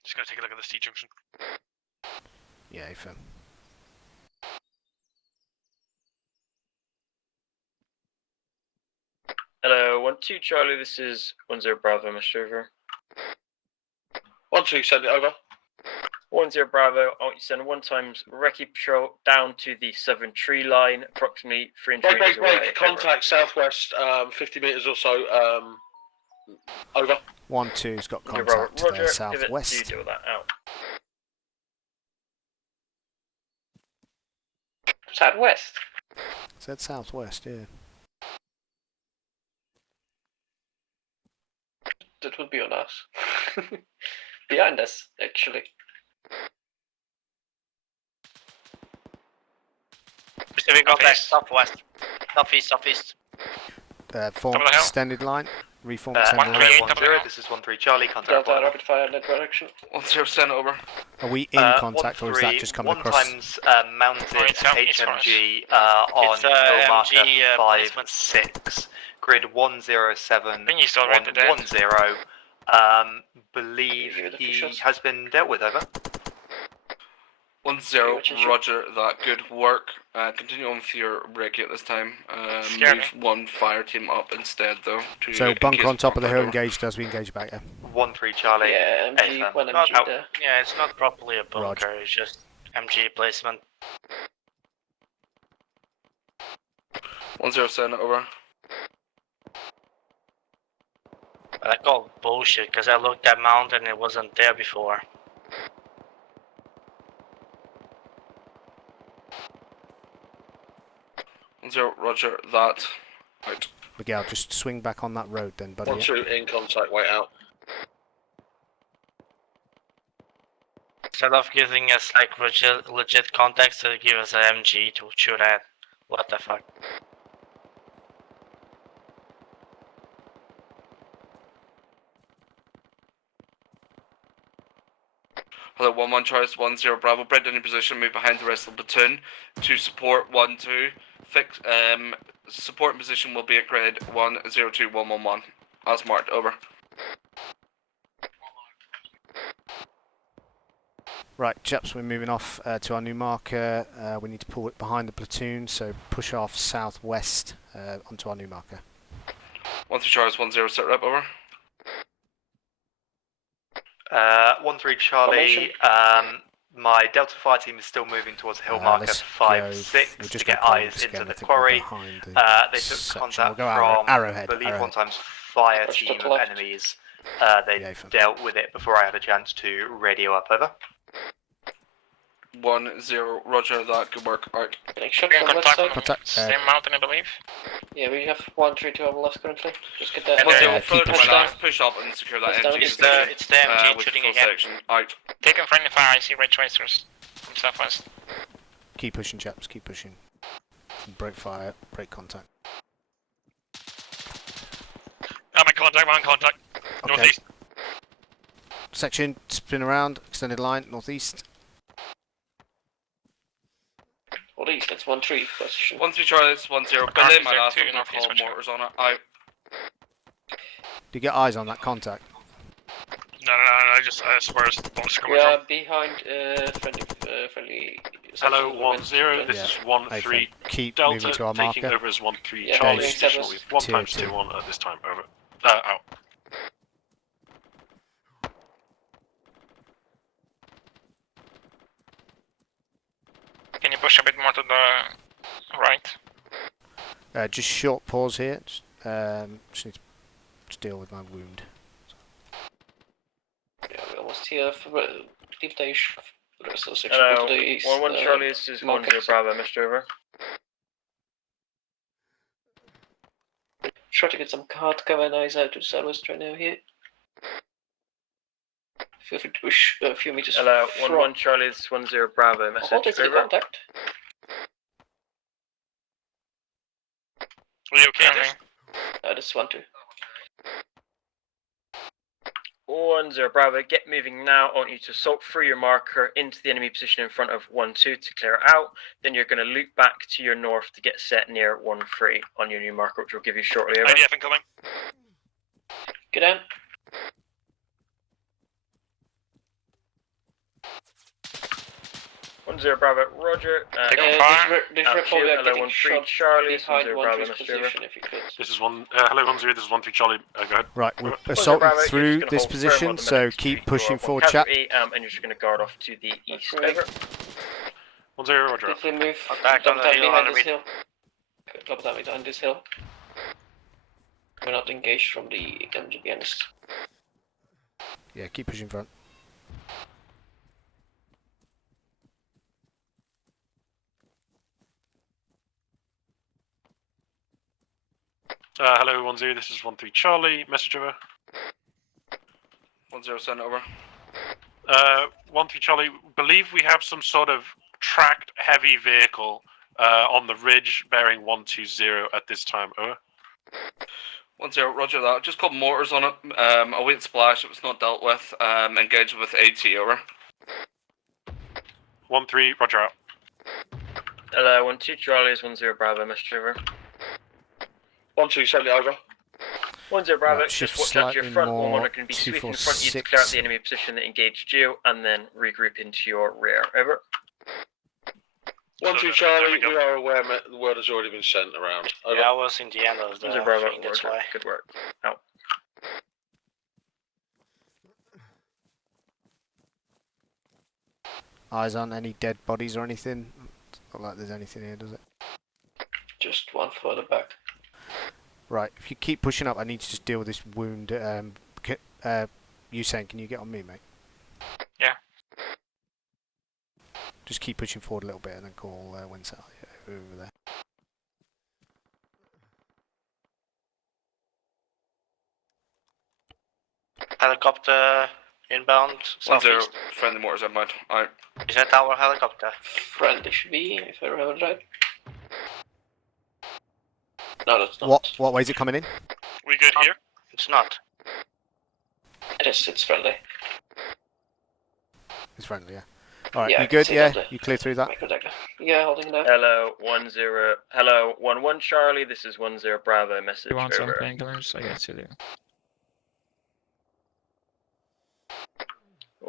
Just gonna take a look at the T junction. Yeah, FM. Hello, 1-2 Charlie, this is 1-0 Bravo, Mr. Over. 1-2, send it over. 1-0 Bravo, I want you to send 1 times recce patrol down to the southern tree line, approximately 300 meters away. Break, contact southwest, 50 metres or so, over. 1-2's got Roger, contact to Roger, their southwest. you deal with that out. southwest. Said southwest, yeah. That would be on us. Behind us, actually. Receiving contact southwest. Southeast. Form extended line. Reform extended line. 1-3-1-0, this is 1-3 Charlie, contact Delta Bravo. rapid fire in that direction. 1-0, send over. Are we in contact, or is that just coming 1 across? times mounted HMG on hill marker MG, 5-6, grid 107 Think you still read the dead. 1-0. Believe he has been dealt with, over. 1-0, roger that, good work. Continue on with your recce at this time. Move 1 fire team up instead though. So bunker on top of the hill engaged as we engage back, yeah. 1-3 Charlie. Yeah, MG, one MG there. Yeah, it's not properly a bunker, Roger. it's just MG placement. 1-0, send over. I call bullshit because I looked at mountain and it wasn't there before. Roger that. Out. Miguel, just swing back on that road then, buddy. 1-2 in contact, wait out. Instead of giving us like legit context, they give us an MG to shoot at. What the fuck? Hello, 1-1 Charles, 1-0 Bravo. Bread in your position, move behind the rest of the platoon to support 1-2. Fix support position will be at grid 1-0-2-1-1-1. As marked, over. Right, chaps, we're moving off to our new marker. We need to pull it behind the platoon, so push off southwest onto our new marker. 1-3 Charlie, 1-0, set rep, over. 1-3 Charlie, my Delta Fire team is still moving towards hill marker 5-6 to get eyes into the quarry. They took contact from, I believe, one time's fire team of enemies. They dealt with it before I had a chance to radio up, over. 1-0, roger that, good work, out. Contact from left side. Contact. Same mountain, I believe. Yeah, we have 1-3 to our left currently. Just get that. And then further west, push up and secure that MG It's position. it's the MG with shooting full again. section, out. Taking friendly fire, I see red tracers from southwest. Keep pushing, chaps, keep pushing. Break fire, break contact. I'm in contact, we're on contact. Okay. Northeast. Section, spin around, extended line, northeast. Northeast, that's 1-3 position. 1-3 Charlie, 1-0, Billy, my last one, call mortars on it, out. Do you get eyes on that contact? No, just swear it's the boss coming We are from. behind friendly. Hello, 1-0, this Yeah. is 1-3 Keep Delta, moving to our taking marker. over as 1-3 Yeah, Charlie, Gauge additional service. with 1 Tier times 2. 2-1 at this time, over. Out. Can you push a bit more to the right? Just short pause here. Just need to deal with my wound. Yeah, we almost here. Leave the issue. The rest of the section Hello, go to the east. 1-1 Charlie, this is 1-0 Bravo, Mr. Over. Try to get some hard cover and eyes out to the southwest right now here. Feel free to push a few meters. Hello, from- 1-1 Charlie, this is 1-0 Bravo, message. Hold it to the over. contact. Are you okay, Andy? This is 1-2. 1-0 Bravo, get moving now. I want you to assault through your marker into the enemy position in front of 1-2 to clear it out. Then you're going to loop back to your north to get set near 1-3 on your new marker, which we'll give you shortly. Over. IDF incoming. Get down. Zero Bravo, Roger. This report we are getting 1-3 shot Charlie, behind 1-0 Bravo, 1-3's Mr. position if you could. This is hello 1-0, this is 1-3 Charlie, go ahead. Right, we're Bravo, assaulting you're through just gonna this hold firm position, on the so medics keep to pushing your forward, chap. cavalry, and you're just going to guard off to the east. Over. 1-0, Roger. Quickly move. Back on Double the down hill, behind 100 this hill. Double down behind this hill. We're not engaged from the MGBNs. Yeah, keep pushing front. Hello 1-0, this is 1-3 Charlie, message over. 1-0, send over. 1-3 Charlie, believe we have some sort of tracked heavy vehicle on the ridge bearing 120 at this time, over. 1-0, roger that. Just got mortars on it. Await splash, it was not dealt with. Engaged with AT, over. 1-3, roger out. Hello, 1-2 Charlie is 1-0 Bravo, Mr. Over. 1-2, send it over. 1-0 Bravo, Right, just shift watch out to your slightly front. more, 1-1 are going to be sweeping in front of you to clear out the enemy position that engaged you, and then regroup into your rear. Over. 1-2 Charlie, we are aware the word has already been sent around. Over. Yeah, I was in the end of the 1-0 Bravo, thing, that's Roger. why. Good work. Out. Eyes on any dead bodies or anything? Not like there's anything here, does it? Just one further back. Right, if you keep pushing up, I need to just deal with this wound. Usain, can you get on me, mate? Yeah. Just keep pushing forward a little bit and then call Winsell over there. Helicopter inbound, 1-0, southeast. friendly mortars inbound. Out. Is that our helicopter? Friendly should be, if I remember right. No, that's not. What way is it coming in? We good here? It's not. It is, it's friendly. It's friendly, yeah. Alright, Yeah, you good? see Yeah, that, you clear through that? Yeah, holding that. Hello, 1-0. Hello, 1-1 Charlie. This is 1-0 Bravo. Message You want some over. painkillers? I guess you do.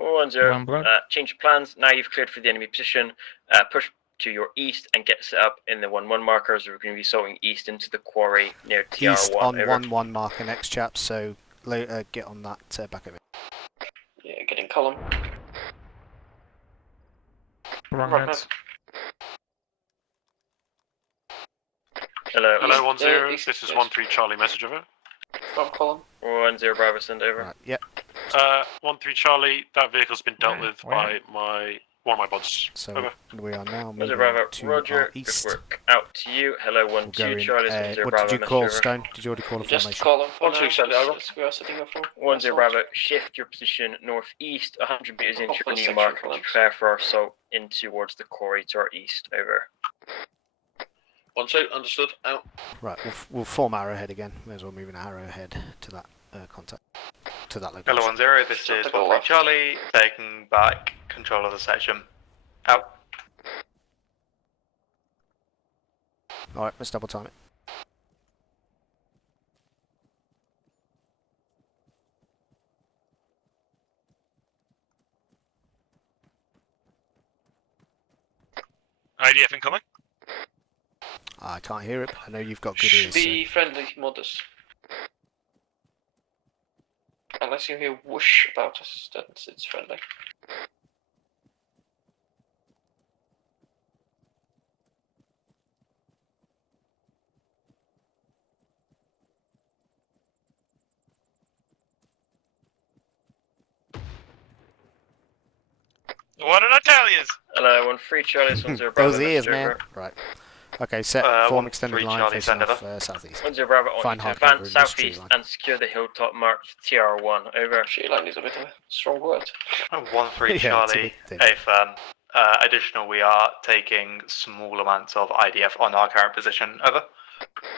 10. Change plans. Now you've cleared for the enemy position. Push to your east and get set up in the 1-1 markers. We're going to be salting east into the quarry near TR1. East on over. 1-1 marker next, chaps. So get on that back of it. Yeah, getting column. Wrong Right, heads. Hello. Hello, 10. east, This is yes. 13 Charlie. Message over. From column. 10 Bravo, send over. Right, yep. 13 Charlie. That vehicle's been dealt Where? with Where? by one of my bots. So Over. we are now 10 moving Bravo, to Roger. our Good east. work. Out to you. Hello, 1-2 We'll go Charlie. in, 10 what Bravo. did you message call, over. Stone? Did you already call a Just formation? column for 1-2, now. send it over. We are setting up for. 10 Bravo, shift your position northeast 100 meters into for your the new section marker to columns. prepare for our assault in towards the quarry to our east. Over. 1-2, understood. Out. Right, we'll form arrowhead again. May as well move an arrowhead to that contact, to that location. Hello 10, this is 13 Charlie, taking back control of the section. Out. Alright, let's double time it. IDF incoming. I can't hear it, but I know you've got good ears. Be friendly, Modus. Unless you hear whoosh about us, then it's friendly. What did I tell you? Hello, 13 Charlie, 10 Bravo. Those ears, message man. over. Right. Okay, set form extended line facing off southeast. 10 Bravo, on Find you to hard cover advance in this tree southeast line. and secure the hilltop marked TR1. Over. Tree line is a bit of a strong word. 13 Yeah, it's a Charlie, bit thin. a firm. Additional, we are taking small amounts of IDF on our current position. Over.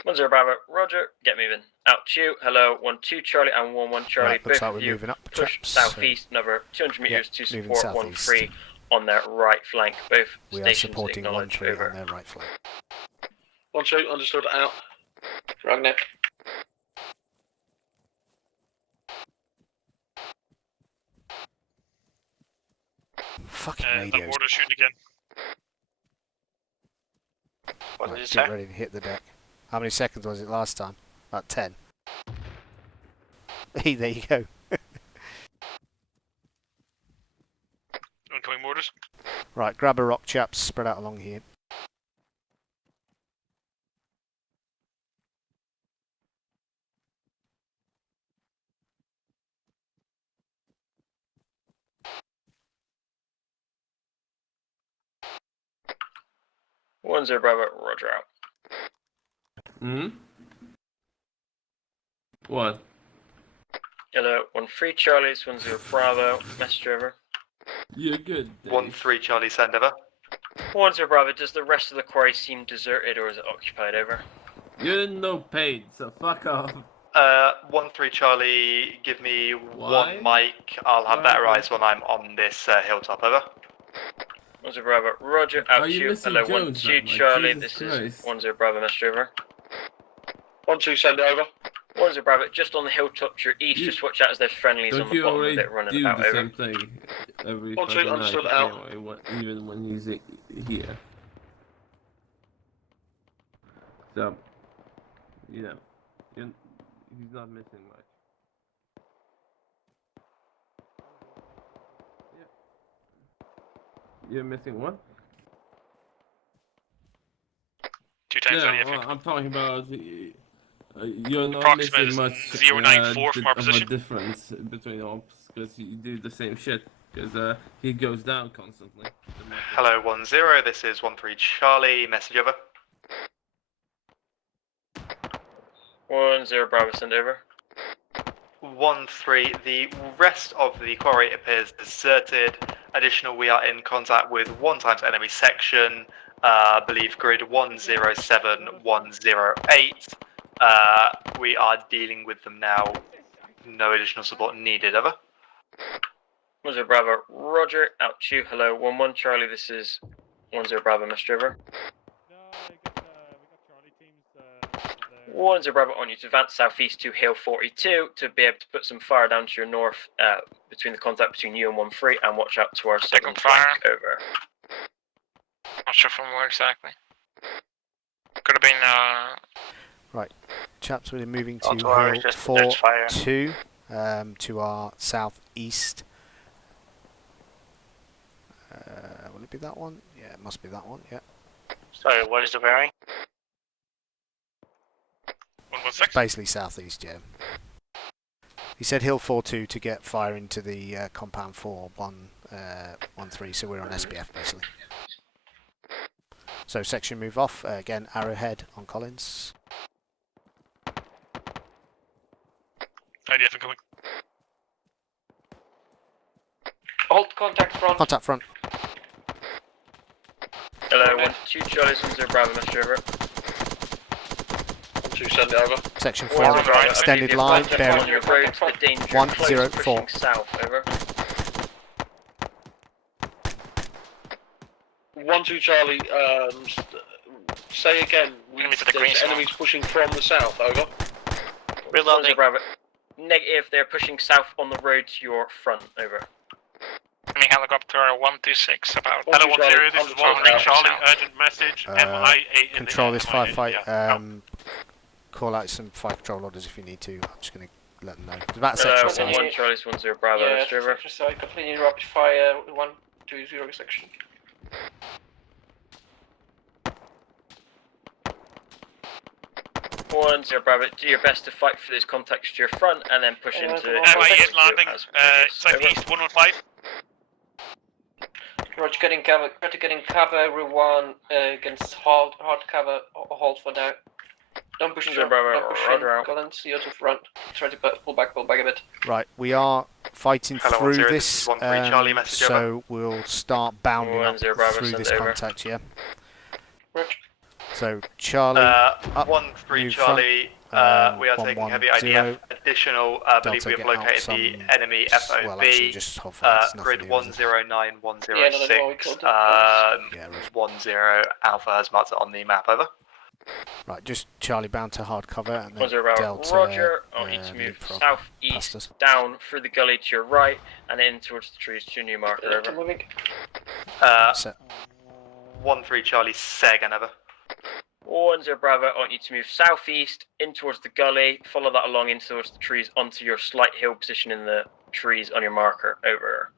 10 Bravo, Roger. Get moving. Out to you. Hello, 12 Charlie and 11 Charlie. Right, looks both like of we're you moving up, push chaps. southeast another 200 meters to moving support southeast. 13 on their right flank. Both We are stations supporting acknowledged. 13 Over. on their right flank. 1-2, understood. Out. Ragnar. Fucking The radios. mortar shooting again. What did Right, you get say? ready to hit the deck. How many seconds was it last time? About 10. Hey, there you go. Incoming mortars. Right, grab a rock, chaps. Spread out along here. One zero Bravo, Roger out. Hmm? What? Hello, 13 Charlie's 10 Bravo, message over. You're good. 13 Charlie, send over. 10 Bravo, does the rest of the quarry seem deserted or is it occupied? Over. You're no paid, so fuck off. 13 Charlie, give me Why? one mic. I'll have Why? better eyes when I'm on this hilltop. Over. 10 Bravo, Roger out Are to you you. missing Hello, Jones, 12 man? Like, Charlie, Jesus this Christ. is 10 Bravo, message over. 1-2, send it over. 10 Bravo, just on the hilltop to your east, just watch out as there's friendlies on Don't the you bottom of already it running do about. the Over. same thing every 1-2, fucking understood. night Out. anyway, even when he's here? So, you know, he's not missing much. You're missing what? 2 times Yeah, IDF well, incoming. I'm talking about you're not Approximate missing is much 094 from our of a position. difference between ops because you do the same shit because he goes down constantly. Hello 10, this is 13 Charlie, message over. 10 Bravo, send over. 13, the rest of the quarry appears deserted. Additional, we are in contact with 1 times enemy section, believe grid 107108. We are dealing with them now. No additional support needed, over. 10 Bravo, Roger out to you. Hello, 11 Charlie, this is 10 Bravo, message over. 1-0 Bravo on you to advance southeast to Hill 42 to be able to put some fire down to your north between the contact between you and 1-3 and watch out to our second flank. Over. Not sure from where exactly. Could have been. Right, chaps, we're moving to Not to worry, Hill just protect fire. 42 to our southeast. Will it be that one? Yeah, it must be that one. Yeah. Sorry, what is the bearing? 116. Basically southeast, yeah. He said Hill 42 to get fire into the compound 4-1-3, so we're on SBF basically. So section move off again. Arrowhead on Collins. IDF incoming. Hold contact front. Contact front. Hello, 1-2 Charlie 1-0 Bravo, Mr. Over. 1-2, send it over. Section 4, extended line, bearing 104. South, over. 1-2 Charlie, say again. There's enemies pushing from the south, over. Reloading. Bravo. Negative, they're pushing south on the road to your front, over. Enemy helicopter 126 about. Hello 1-0, this is 1-3 Charlie, urgent message, MI8 in Control the this firefight. Call out some fire control orders if you need to. I'm just going to let them know. It's about a section size. 1 Charlie's 1-0 Bravo, Yeah, Mr. Over. section side, continue rapid fire 120 section. One, 0 Bravo, do your best to fight for those contacts to your front and then push into MI8 landing, southeast 115. Roger, getting cover. Try to get in cover, everyone. Against hard cover. Hold for now. Don't push in. Don't push in. Collins, you're to front. Try to pull back a bit. Right, we are fighting Hello, through 1-0, this, 1-3 Charlie, message so over. We'll start bounding up 1-0 Bravo, through send this over. contact, yeah? Roger. So, Charlie, up, 1-3 move Charlie, front, we are taking heavy 110. IDF. Additional, I believe Delta, we have get located out some, the enemy FOB, well, actually, just hold fire, it's nothing grid new, is it? 109106, 10 Alpha has marked it on the map, over. Right, just Charlie bound to hard cover, and then 1-0 Bravo, Delta, Roger, I need to move southeast, down through the gully to your right, and in towards the trees to your new marker, over. 1-3 Charlie, say again, over. 1-0 Bravo, I want you to move southeast, in towards the gully, follow that along in towards the trees, onto your slight hill position in the trees on your marker, over.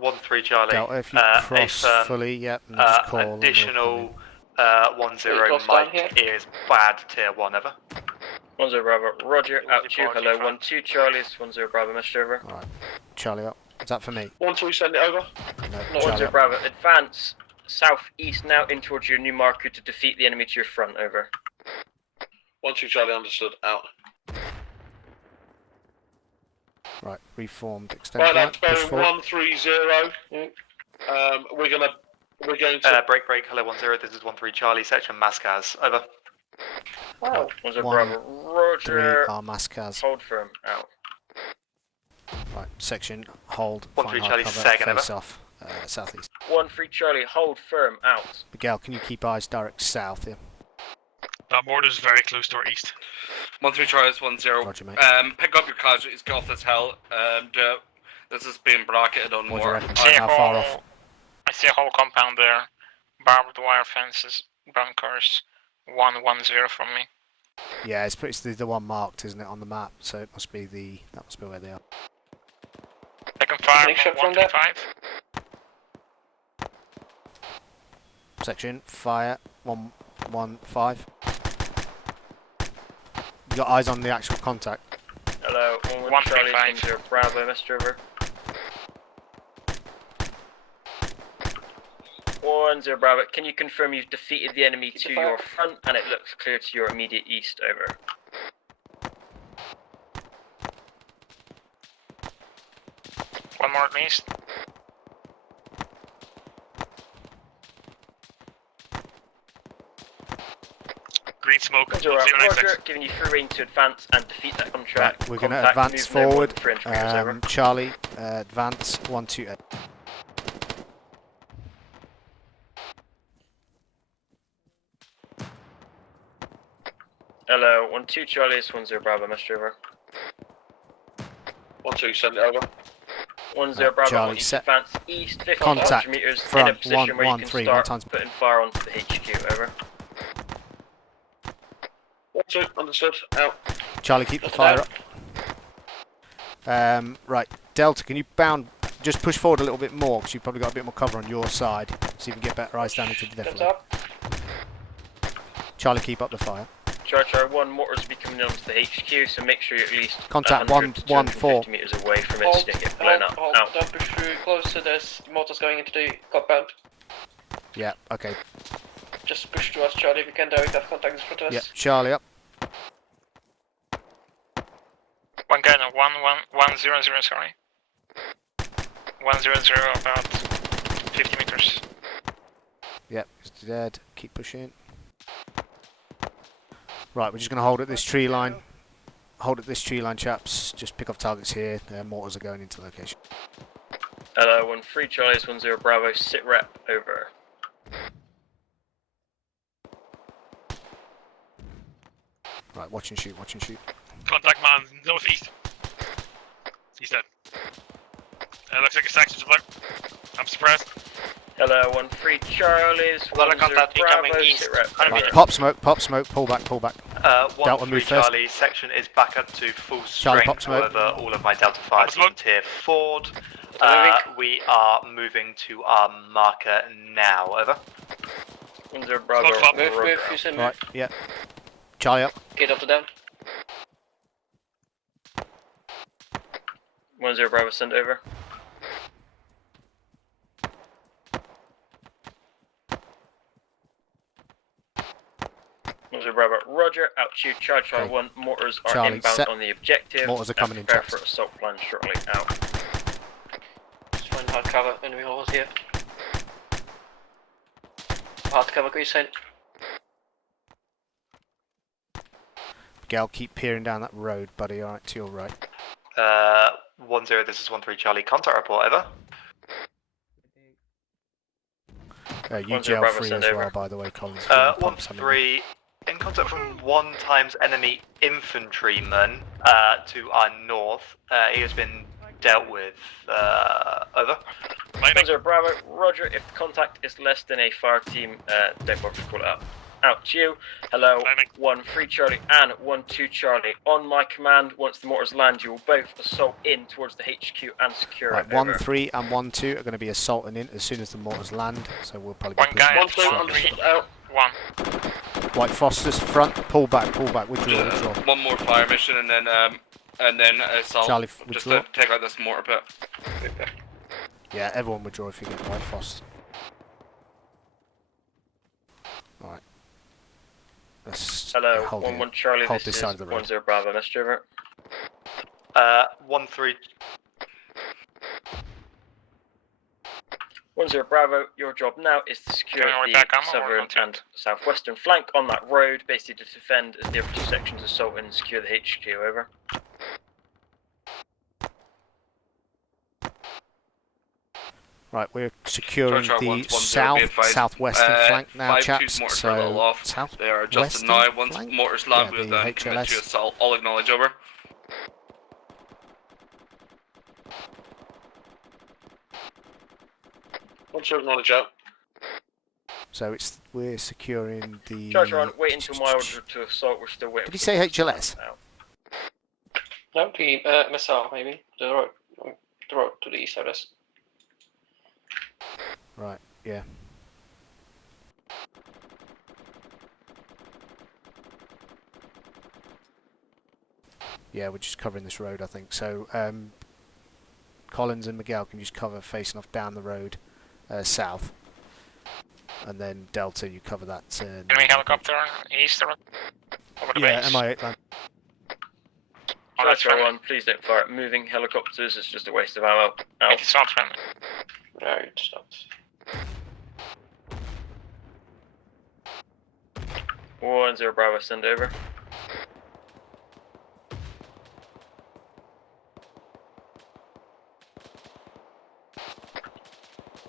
1-3 Charlie, Delta, if you cross fully, yep, and just call. Additional 1-0 Mike is bad tier 1, over. 1-0 Bravo, Roger, out to you, hello, 1-2 Charlie's, 1-0 Bravo, Mr. Over. Alright, Charlie up. Is that for me? 1-2, send it over. No, 1-0 Bravo, advance southeast now in towards your new marker to defeat the enemy to your front, over. 1-2 Charlie, understood, out. Right, reformed, extended Right, line, that's push bearing forward. 130. We're going to break, hello 1-0, this is 1-3 Charlie, section Mascaz, over. Wow. 1-0 Bravo, Roger, 3 are Mascaz. hold firm, out. Right, section, hold, 1-3 find hard Charlie, cover, second, face over. off, southeast. 1-3 Charlie, hold firm, out. Miguel, can you keep eyes direct south here? That border is very close to our east. 1-3 Charlie's 1-0. Roger, mate. Pick up your casualties, get off this hill, and this is being bracketed on What do you more. reckon? How far off? I see a whole compound there. Barbed wire fences, bunkers, 110 from me. Yeah, it's the one marked, isn't it, on the map? So it must be where they are. Taking fire Make from shot from there. 135. Section, fire, 115. You got eyes on the actual contact? Hello, 1 Charlie, 1-0 Bravo, Mr. Over. 1-0 Bravo, can you confirm you've defeated the enemy to your front and it looks clear to your immediate east, over. One more at least. Green smoke, 1-0 Roger, giving you free rein to advance and defeat that contract. Right, we're going to advance forward. Charlie, advance, 128. Hello, 1-2 Charlie, it's 1-0 Bravo, message over. 1-2, send it over. 1-0 Bravo, Charlie, I want you to set. advance east 50 Contact meters front, in a position where you can 1-1-3, start 1 times. putting fire onto the HQ, over. 1-2, understood, out. Charlie, keep the fire up. Right, Delta, can you bound, just push forward a little bit more, because you've probably got a bit more cover on your side, so you can get better eyes down into the defile. Charlie, keep up the fire. Charlie 1, mortars will be coming onto the HQ, so make sure you're at least Contact 1-1-4 meters away from it, so you don't get blown up. Out. Don't push through closer, there's mortars going into the compound. Yeah, okay. Just push to us, Charlie, if you can, there we have contact in front of us. Yep, Charlie up. 1 gun, 1-1-0-0, sorry. 1-0-0, about 50 meters. Yep, he's dead. Keep pushing. Right, we're just going to hold at this tree line. Hold at this tree line, chaps. Just pick off targets here. Their mortars are going into location. Hello, 1-3 Charlie, it's 1-0 Bravo, sit rep, over. Right, watch and shoot, watch and shoot. Contact man, northeast. He's dead. Looks like a section's about. I'm suppressed. Hello, 1-3 Charlie's, 1-0 Bravo, sit rep. Right, pop smoke, pull back. Delta, move 1-3 first. Charlie, section is back up to full Charlie, strength, pop smoke. however, all of my Delta Fire teams here forward. We are moving to our marker now, over. 1-0 Bravo, Move, you said move. Right, yeah. Charlie up. Get up to down. 1-0 Bravo, send over. Bravo, Roger, out to you, Charlie 1, mortars are Charlie, inbound set. on the objective. Mortars are coming in, Prepare chaps. for assault plan shortly, out. Just find hard cover, enemy holes here. Hard cover, grease sent. Gal, keep peering down that road, buddy. Alright, to your right. 1-0, this is 1-3 Charlie, contact report, over. UGL free as well, by the way, Collins. 1-3, in contact from 1 times enemy infantryman to our north. He has been dealt with, over. 1-0 Bravo, Roger, if the contact is less than a fire team, don't bother to call it up. Out to you. Hello, 1-3 Charlie and 1-2 Charlie. On my command, once the mortars land, you will both assault in towards the HQ and secure Right, it. Over. 1-3 and 1-2 are going to be assaulting in as soon as the mortars land, so we'll probably One be guy, pushing 1-3, out. 1. White Foster's front, pull back, withdraw. One more fire mission and then assault. Charlie, just withdraw. to take out this mortar pit. Yeah, everyone withdraw if you get White Foster. Alright. Let's Hello, hold 1-1 Charlie, hold this this is side of the road. 1-0 Bravo, message over. 1-3. 1-0 Bravo, your job now is to secure Can we the back ammo or southern not yet? and southwestern flank on that road, basically to defend as the other 2 sections assault and secure the HQ, over. Right, we're securing Charlie the 1-1-0, be advised. southwestern flank now, 5-2's chaps. mortars are a little So, off. They are adjusted now. Once flank? mortars land, Yeah, we'll the then commit to HLS. assault. I'll acknowledge, over. Once you acknowledge out. So we're securing the. Charge on, wait until my order to assault, we're still waiting. Did he say HLS? No, the missile, maybe. The road to the east of us. Right, yeah. Yeah, we're just covering this road, I think. So, Collins and Miguel can just cover facing off down the road, south. And then Delta, you cover that. Enemy helicopter, east or over the yeah, base. MI8 land. Charge 1, please don't fire at moving helicopters, it's just a waste of ammo. Out. It is not friendly. Right, stops. 1-0 Bravo, send over.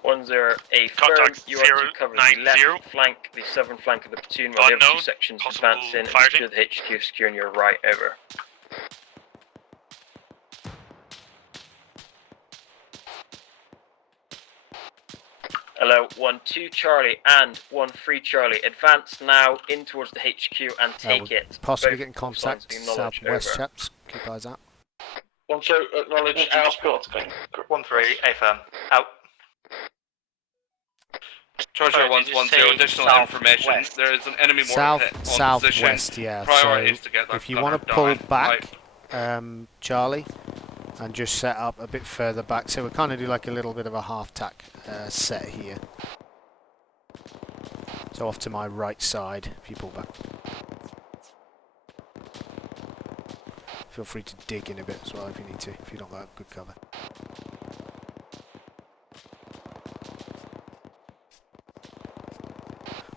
1-0, a firm. Contact You are to cover the left flank, the southern flank of the platoon, while the other two sections advance in and secure the HQ, securing your right. Over. Hello, 1-2 Charlie and 1-3 Charlie. Advance now in towards the HQ and take it. Possibly Both getting contact southwest, chaps. Keep eyes out. 1-2, acknowledge out. 1-3, A firm. Out. Charger 110, additional information. There is an enemy mortar pit on Southwest, position. yeah. Priority So is to get that if you want to pull back, Charlie, and just set up a bit further back, so we'll kind of do like a little bit of a half-tack set here. So off to my right side, if you pull back. Feel free to dig in a bit as well if you need to, if you don't got good cover.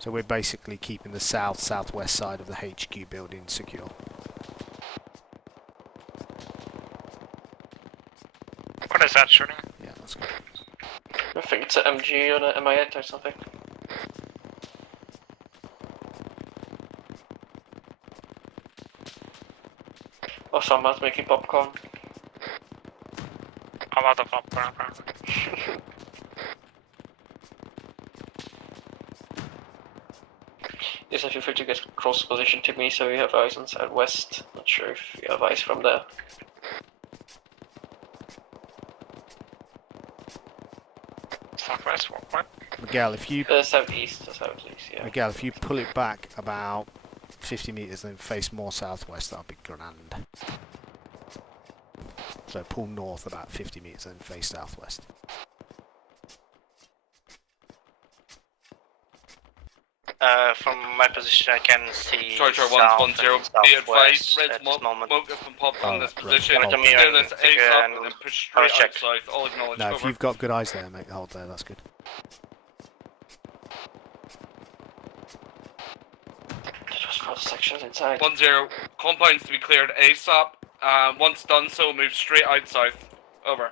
So we're basically keeping the southwest side of the HQ building secure. What is that shooting? Yeah, that's good. I think it's an MG on an MI8 or something. Or someone's making popcorn. A lot of popcorn. Yes, feel free to get close position to me so you have eyes on southwest. Not sure if you have eyes from there. Southwest, what? Miguel, if you... southeast, yeah. Miguel, if you pull it back about 50 metres and face more southwest, that'll be grand. So pull north about 50 metres and face southwest. From my position, I can see. Charger south 110, be advised, Red Smoke has been popped on this position. Clear this ASAP and then push straight out south. All acknowledged. No, over. if you've got good eyes there, mate, hold there, that's good. Just for the sections inside. 1-0, compounds to be cleared ASAP. Once done so, move straight out south. Over.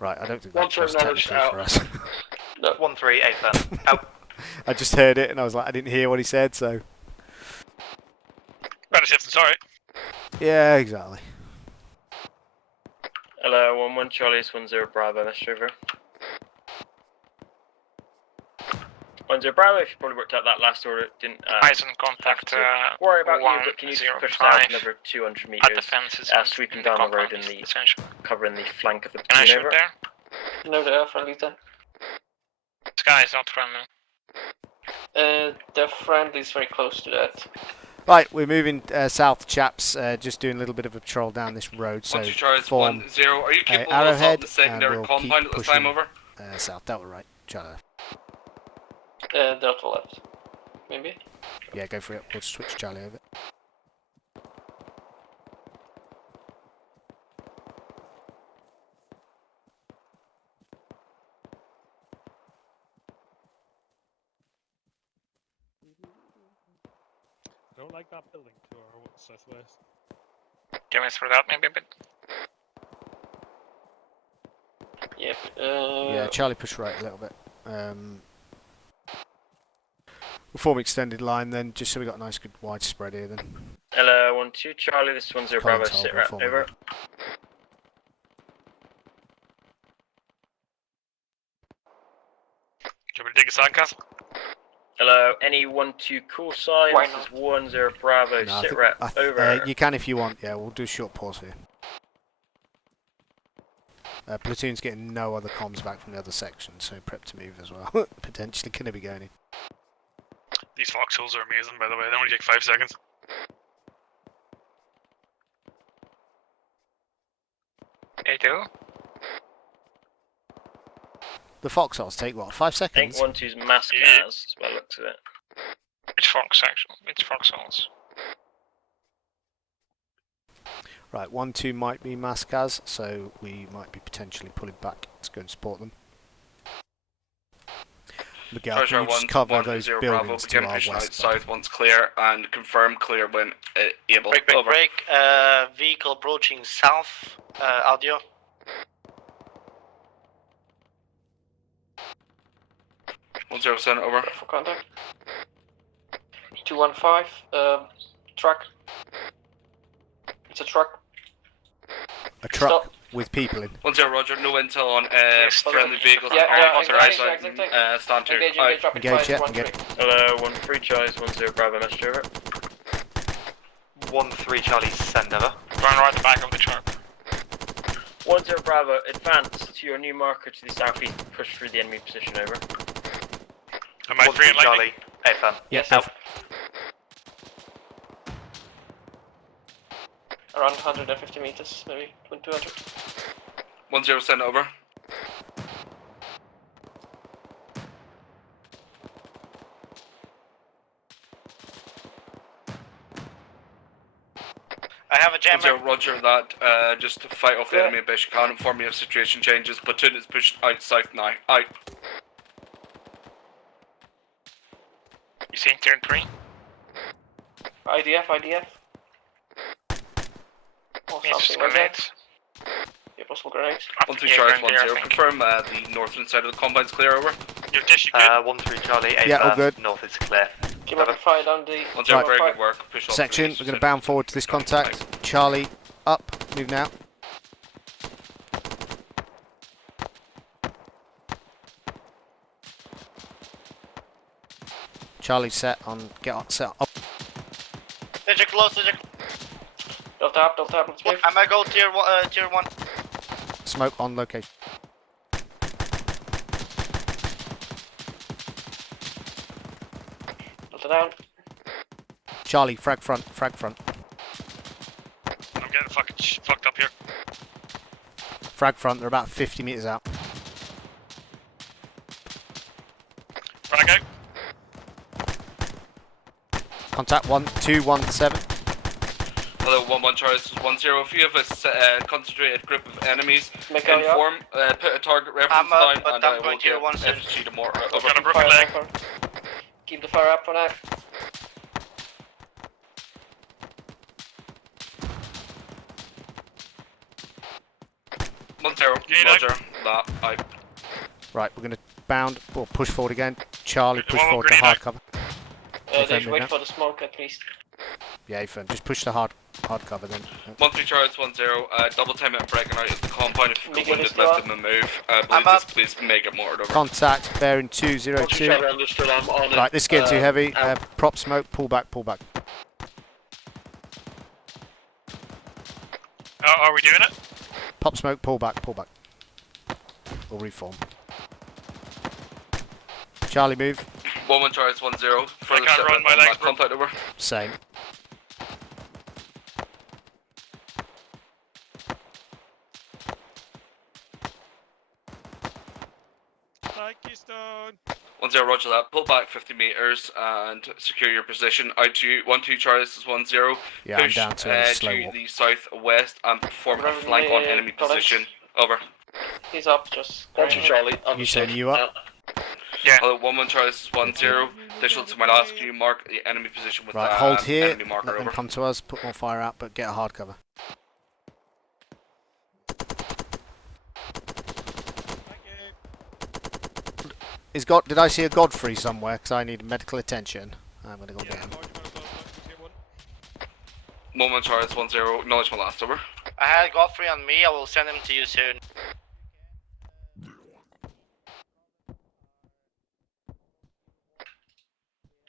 Right, I don't think that was technically for us. 1-3, A firm. Out. I just heard it and I was like, I didn't hear what he said, so... Better safe than sorry. Yeah, exactly. Hello, 1-1 Charlie, it's 1-0 Bravo, Mr. Over. 1-0 Bravo, if you probably worked out that last order, it didn't Eyes on contact. worry about you, but can you just push south another 200 meters, At the fences, sweeping down the road in the, covering the flank of the Can I platoon. shoot Over. there? No, they are friendly then. This guy is not friendly. They're friendlies very close to that. Right, we're moving south, chaps. Just doing a little bit of a patrol down this road. So form 1-0, are you capable of Arrowhead, assaulting the secondary we'll compound keep at this time? pushing, Over. south. Delta right, Charlie. Delta left. Maybe? Yeah, go for it. We'll switch Charlie over. I don't like that building to our southwest. Can we spread out maybe a bit? Yep. Yeah, Charlie push right a little bit. We'll form extended line then, just so we got a nice good wide spread here then. Hello, 1-2 Charlie, this is 1-0 Bravo, sit right, over. Should we dig a sandcastle? Hello, any 1-2 call sign, Why this is 1-0 Bravo, No, sit right, over. you can if you want, yeah, we'll do a short pause here. Platoon's getting no other comms back from the other section, so prep to move as well. Potentially going to be going in. These foxholes are amazing, by the way. They only take 5 seconds. A2? The foxholes take what, 5 I seconds? think 1-2's mask has, by the looks of it. Which fox section? Which foxholes? Right, 1-2 might be Mascaz, so we might be potentially pulling back. Let's go and support them. Miguel, can you just cover those buildings to our pushing out west? south once clear and confirm clear when able. Break, break, Over. break. Vehicle approaching south. Audio. One 107 over. For contact. 215. Truck. It's a truck. A truck Stop. with people in. 10 Roger. No intel on friendly vehicles. Stand to. Engage, yeah, engage. Hello, 1-3 Charlie's 10 Bravo, message over. 1-3 Charlie, send over. Going right the back of the truck. 10 Bravo, advance to your new marker to the southeast. Push through the enemy position, over. Am I free and Charlie, AFM. Yes. Out. Around 150 meters, maybe 200. 10 send over. I have a jammer. 10 Roger that. Just to fight off the enemy base. You can't inform me if situation changes. Platoon is pushed out south now. Out. You seeing turn 3? IDF. Or Yes, something like that. grenades. Yeah, possible grenades. 1-3 Charlie 10. Confirm the northern side of the combine's clear. Over. Your dish, you good? 1-3 Charlie, AFM. Yeah, all good. North is clear. Keep up fire down the. 10 very good work. Push off Section, we're going to bound forward to this contact. Charlie, up, move now. Charlie set on, get on, set up. Did you close? Delta up, let's move. Am I go tier 1? Smoke on location. Delta down. Charlie, frag front. I'm getting fucking fucked up here. Frag front, they're about 50 meters out. Frag out. Contact 1217. Hello, 1-1 Charlie, this is 10. If you have a concentrated group of enemies, Miguel, inform, put a target reference down, and I will get FG to more. Over. Got a broken leg. Keep the fire up for now. Roger. That, out. Right, we're going to bound, or push forward again. Charlie, push forward to hard cover. They should wait for the smoke at least. Yeah, firm. Just push the hard cover then. 1-3 Charlie 10. Double time it and breaking out of the compound. If you've got Miguel wounded, is let them move. Believe this, please make it more. Over. Contact, bearing 202. Charlie understood, I'm on it. Right, this is getting too heavy. Prop smoke, pull back. Are we doing it? Pop smoke, pull back. We'll reform. Charlie, move. 1-1 Charlie 10. Further can't run, my legs broke. contact over. Same. Keystone. 10 Roger that. Pull back 50 meters and secure your position. Out to you. 1-2 Charlie, this is 10. Yeah, Push I'm down to a slow to walk. the southwest and perform a flank on enemy position. Over. He's up, just. 1-2 Charlie, You understood. saying you up? Yeah. Hello, 1-1 Charlie, this is 10. Additional to my last view, mark the enemy position with Right, hold here. enemy marker. Let them over. come to us. Put more fire out, but get a hard cover. Did I see a Godfrey somewhere? Because I need medical attention. I'm gonna go get him. 1-1 Charlie, this is 10. Acknowledge my last. Over. I had Godfrey on me. I will send him to you soon.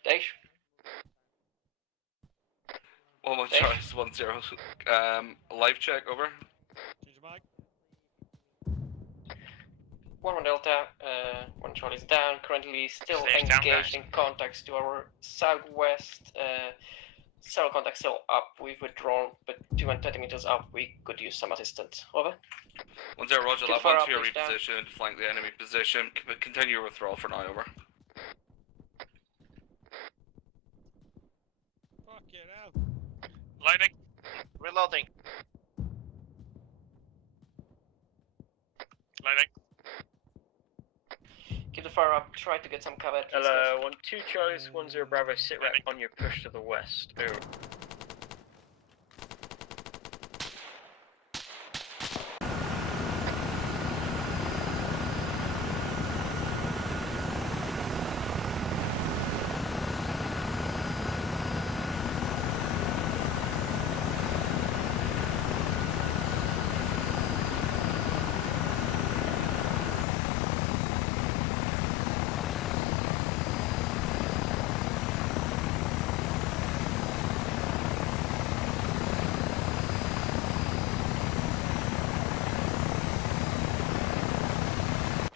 Dash. 1-1 Charlie, this is 10. Life check. Over. 1-1 Delta, 1 Charlie's down, currently still Stay down, engaged guys. in contacts to our southwest. Several contacts still up, we've withdrawn, but 220 meters up, we could use some assistance. Over. 10 Roger Keep that. fire Once up, you're push down. repositioned, flank the enemy position. Continue your withdrawal for now. Over. Fucking hell. Lighting. Reloading. Lighting. Keep the far up. Try to get some cover. Hello, 1-2 Charlie, 1-0 Bravo, sit right on your push to the west. Over.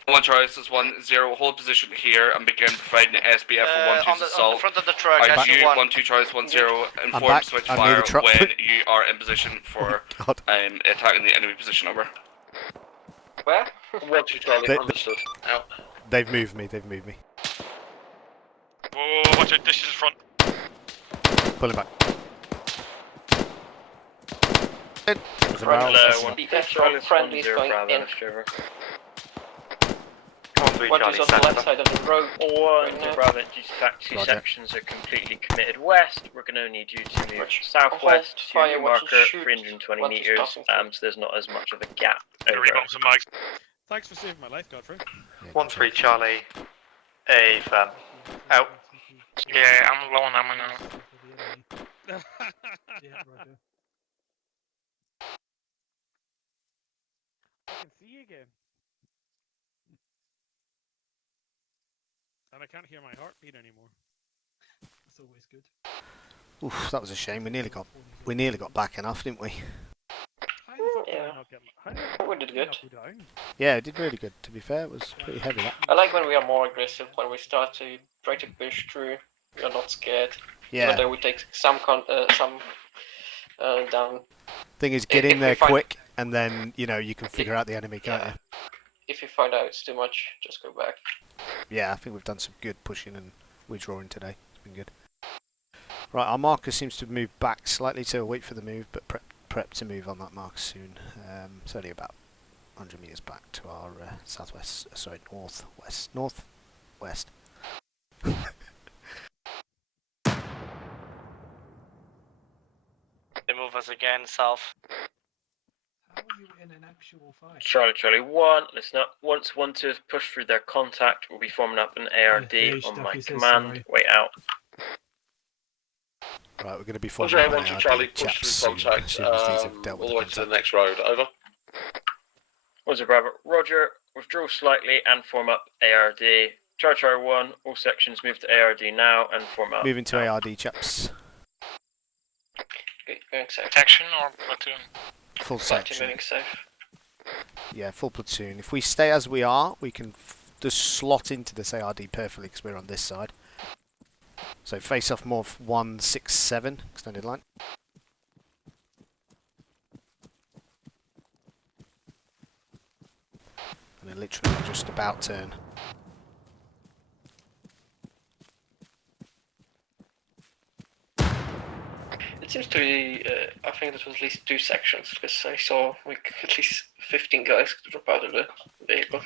One Charlie, this is 1-0. Hold position here and begin providing SBF for 1-2's assault. On the front of the truck, I I see you, one. 1-2 Charlie, 1-0. I'm Inform back. switch I'm near fire the truck. when you are in position for attacking the enemy position. Over. Where? 1-2 Charlie, understood. Out. They've moved me. They've moved me. Oh, watch out! This is front. Pull him back. There's a Front, barrel. friendly is going in. 1-3 What Charlie, is on the left side of the road? 1-0 Bravo, two sections are completely committed west. We're going to need you to move southwest to fire, your watch marker, and shoot 320 what is meters, passing so there's not as much of a gap. Over. Rebound some mags. Thanks for saving my life, Godfrey. 1-3 Charlie, a firm. Out. Yeah, I'm low on ammo now. Yeah, Roger. I can see you again. And I can't hear my heartbeat anymore. That's always good. Oof, that was a shame. We nearly got back enough, didn't we? Yeah. We did good. Yeah, it did really good. To be fair, it was pretty heavy. That. I like when we are more aggressive, when we start to try to push through. We are not scared. Yeah. But then we take some down. Thing is, get If in there we find- quick, and then you can figure out the enemy, can't you? If you find out it's too much, just go back. Yeah, I think we've done some good pushing and withdrawing today. It's been good. Right, our marker seems to have moved back slightly, so we'll wait for the move, but prep to move on that marker soon. It's only about 100 meters back to our northwest. They move us again south. How are you in an actual fight? Charlie 1, listen up. Once 1-2 has pushed through their contact, we'll be forming up an ARD on my command. Wait out. Right, we're going to be Roger, forming up 1-2 an Charlie, ARD push chaps through soon, contact as soon as these have dealt with all the way the to the contact. next road. Over. 1-0 Bravo, Roger. Withdraw slightly and form up ARD. Charlie 1, all sections move to ARD now and form up. Moving to ARD, chaps. Going safe. Section or platoon? Full Platoon section. moving safe. Yeah, full platoon. If we stay as we are, we can just slot into this ARD perfectly because we're on this side. So face off morph 167, extended line. And then literally just about turn. It seems to be, I think this was at least 2 sections, because I saw like at least 15 guys drop out of the vehicle.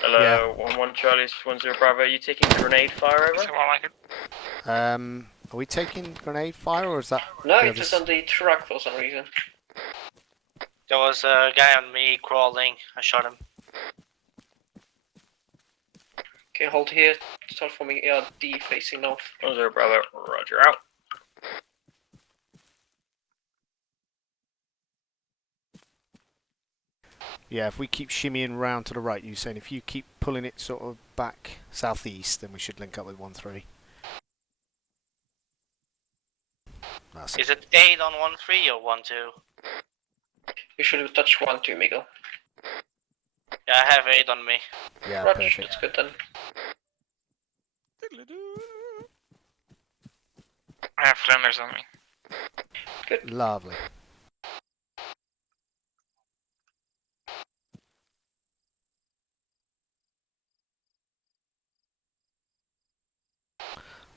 Hello, 1-1 Charlie, 1-0 Bravo. Are you taking grenade fire over? Are we taking grenade fire or is that? No, it was on the truck for some reason. There was a guy on me crawling. I shot him. Okay, hold here. Start forming ARD facing north. 1-0 Bravo, Roger out. Yeah, if we keep shimmying round to the right, you're saying if you keep pulling it sort of back southeast, then we should link up with 1-3. Is it 8 on 1-3 or 1-2? You should have touched 1-2, Miguel. Yeah, I have 8 on me. Yeah, Roger, perfect. that's good then. I have Flanders on me. Good. Lovely.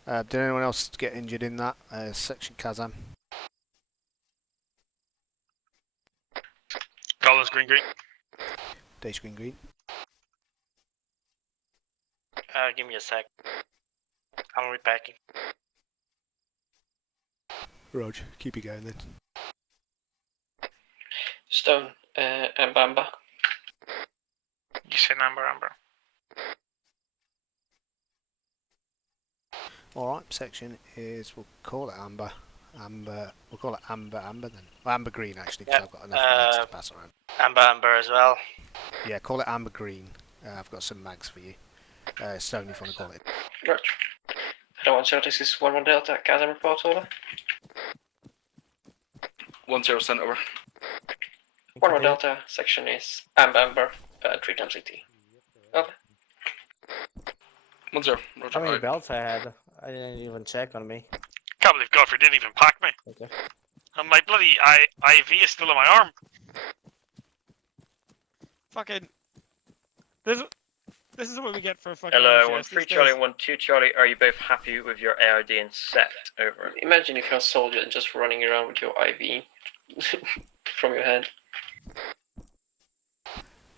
Did anyone else get injured in that section, Kazam? Collins green. Days green. Give me a sec. I'm repacking. Rog, keep it going then. Stone, and Bamba. You said Amber. Alright, section is, we'll call it Amber. We'll call it Amber then. Well, Amber Green actually, because I've got enough mags to pass around. Amber as well. Yeah, call it Amber Green. I've got some mags for you. Stone, if you want to call it. Roger. Hello, 1-0, this is 1-1 Delta, Chasm report, over. 1-0, sent over. 1-1 Delta, section is Amber, 3 times 80. Over. 1-0, Roger. How many belts I had? I didn't even check on me. Can't believe Godfrey didn't even pack me. Okay. And my bloody IV is still in my arm. Fucking. This is what we get for fucking. Hello, RCS 1-3 these Charlie, days. 1-2 Charlie. Are you both happy with your ARD and set? Over. Imagine if you're a soldier and just running around with your IV from your head.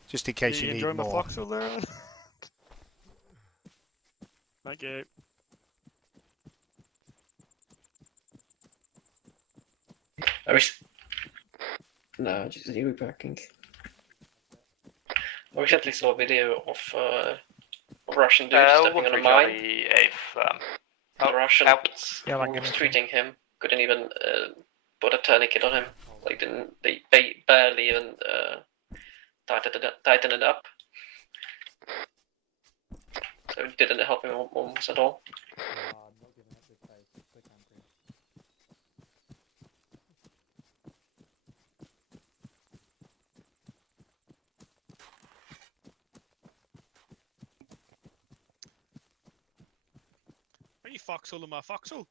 Just in case you you need enjoy more. my foxhole there? Thank you. I wish. No, just repacking. I recently saw a video of Russian dude stepping on a mine. The Russians who was treating him couldn't even put a tourniquet on him. Like they barely even tighten it up. So it didn't help him almost at all. Are you foxholing my foxhole?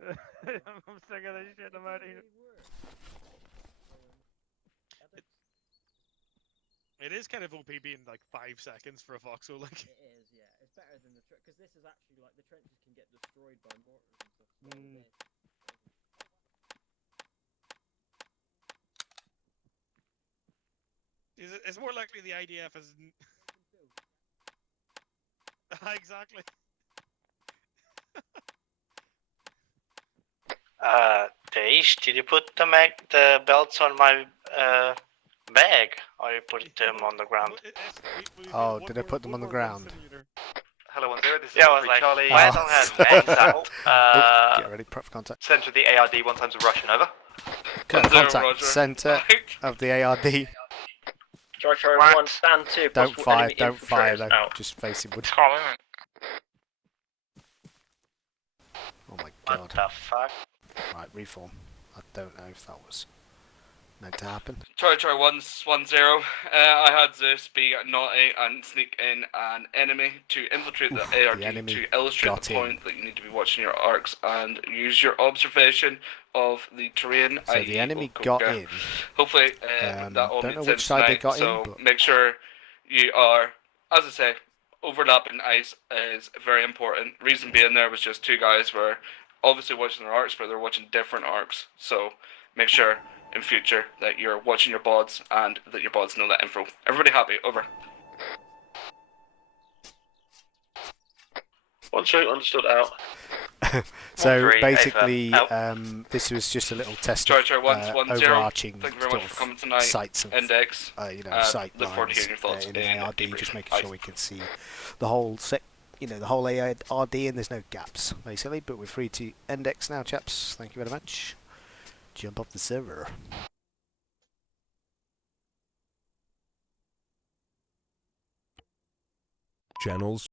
I'm sick of this shit. I'm out of here. It is kind of OP being like 5 seconds for a foxhole. Like. It is, yeah. It's better than the because this is actually like the trenches can get destroyed by mortars and stuff. It's more likely the IDF is. Exactly. Deish, did you put the belts on my bag, or you put them on the ground? Oh, did I put them on the ground? Hello, 1-0. This is Yeah, I was 1-3 like, Charlie. why don't I have bags out? Get ready, prep for contact. Centre of the ARD, 1 times of Russian, over. Contact centre of the ARD. Charlie 1, stand 2. Don't fire, don't fire infiltrators though. out. Just face him. Oh my god. What the fuck? Right, reform. I don't know if that was meant to happen. Charlie 1-0. I had Zeus be naughty and sneak in an enemy to infiltrate the ARD to illustrate the point that you need to be watching your arcs and use your observation of the terrain. So the enemy got in. Hopefully that all don't made know sense which side they tonight, got so in, but make sure you are, as I say, overlapping ice is very important. Reason being, there was just 2 guys were obviously watching their arcs, but they're watching different arcs. So make sure in future that you're watching your bods and that your bods know that info. Everybody happy? Over. 1-2, understood, out. So basically, this was just a little test of overarching Thank you very sort much for of coming tonight. sights of Index. sight Look forward to lines hearing your thoughts in an ARD, just making ice. sure we can see the whole the whole ARD, and there's no gaps basically. But we're free to index now, chaps. Thank you very much. Jump off the server. Channels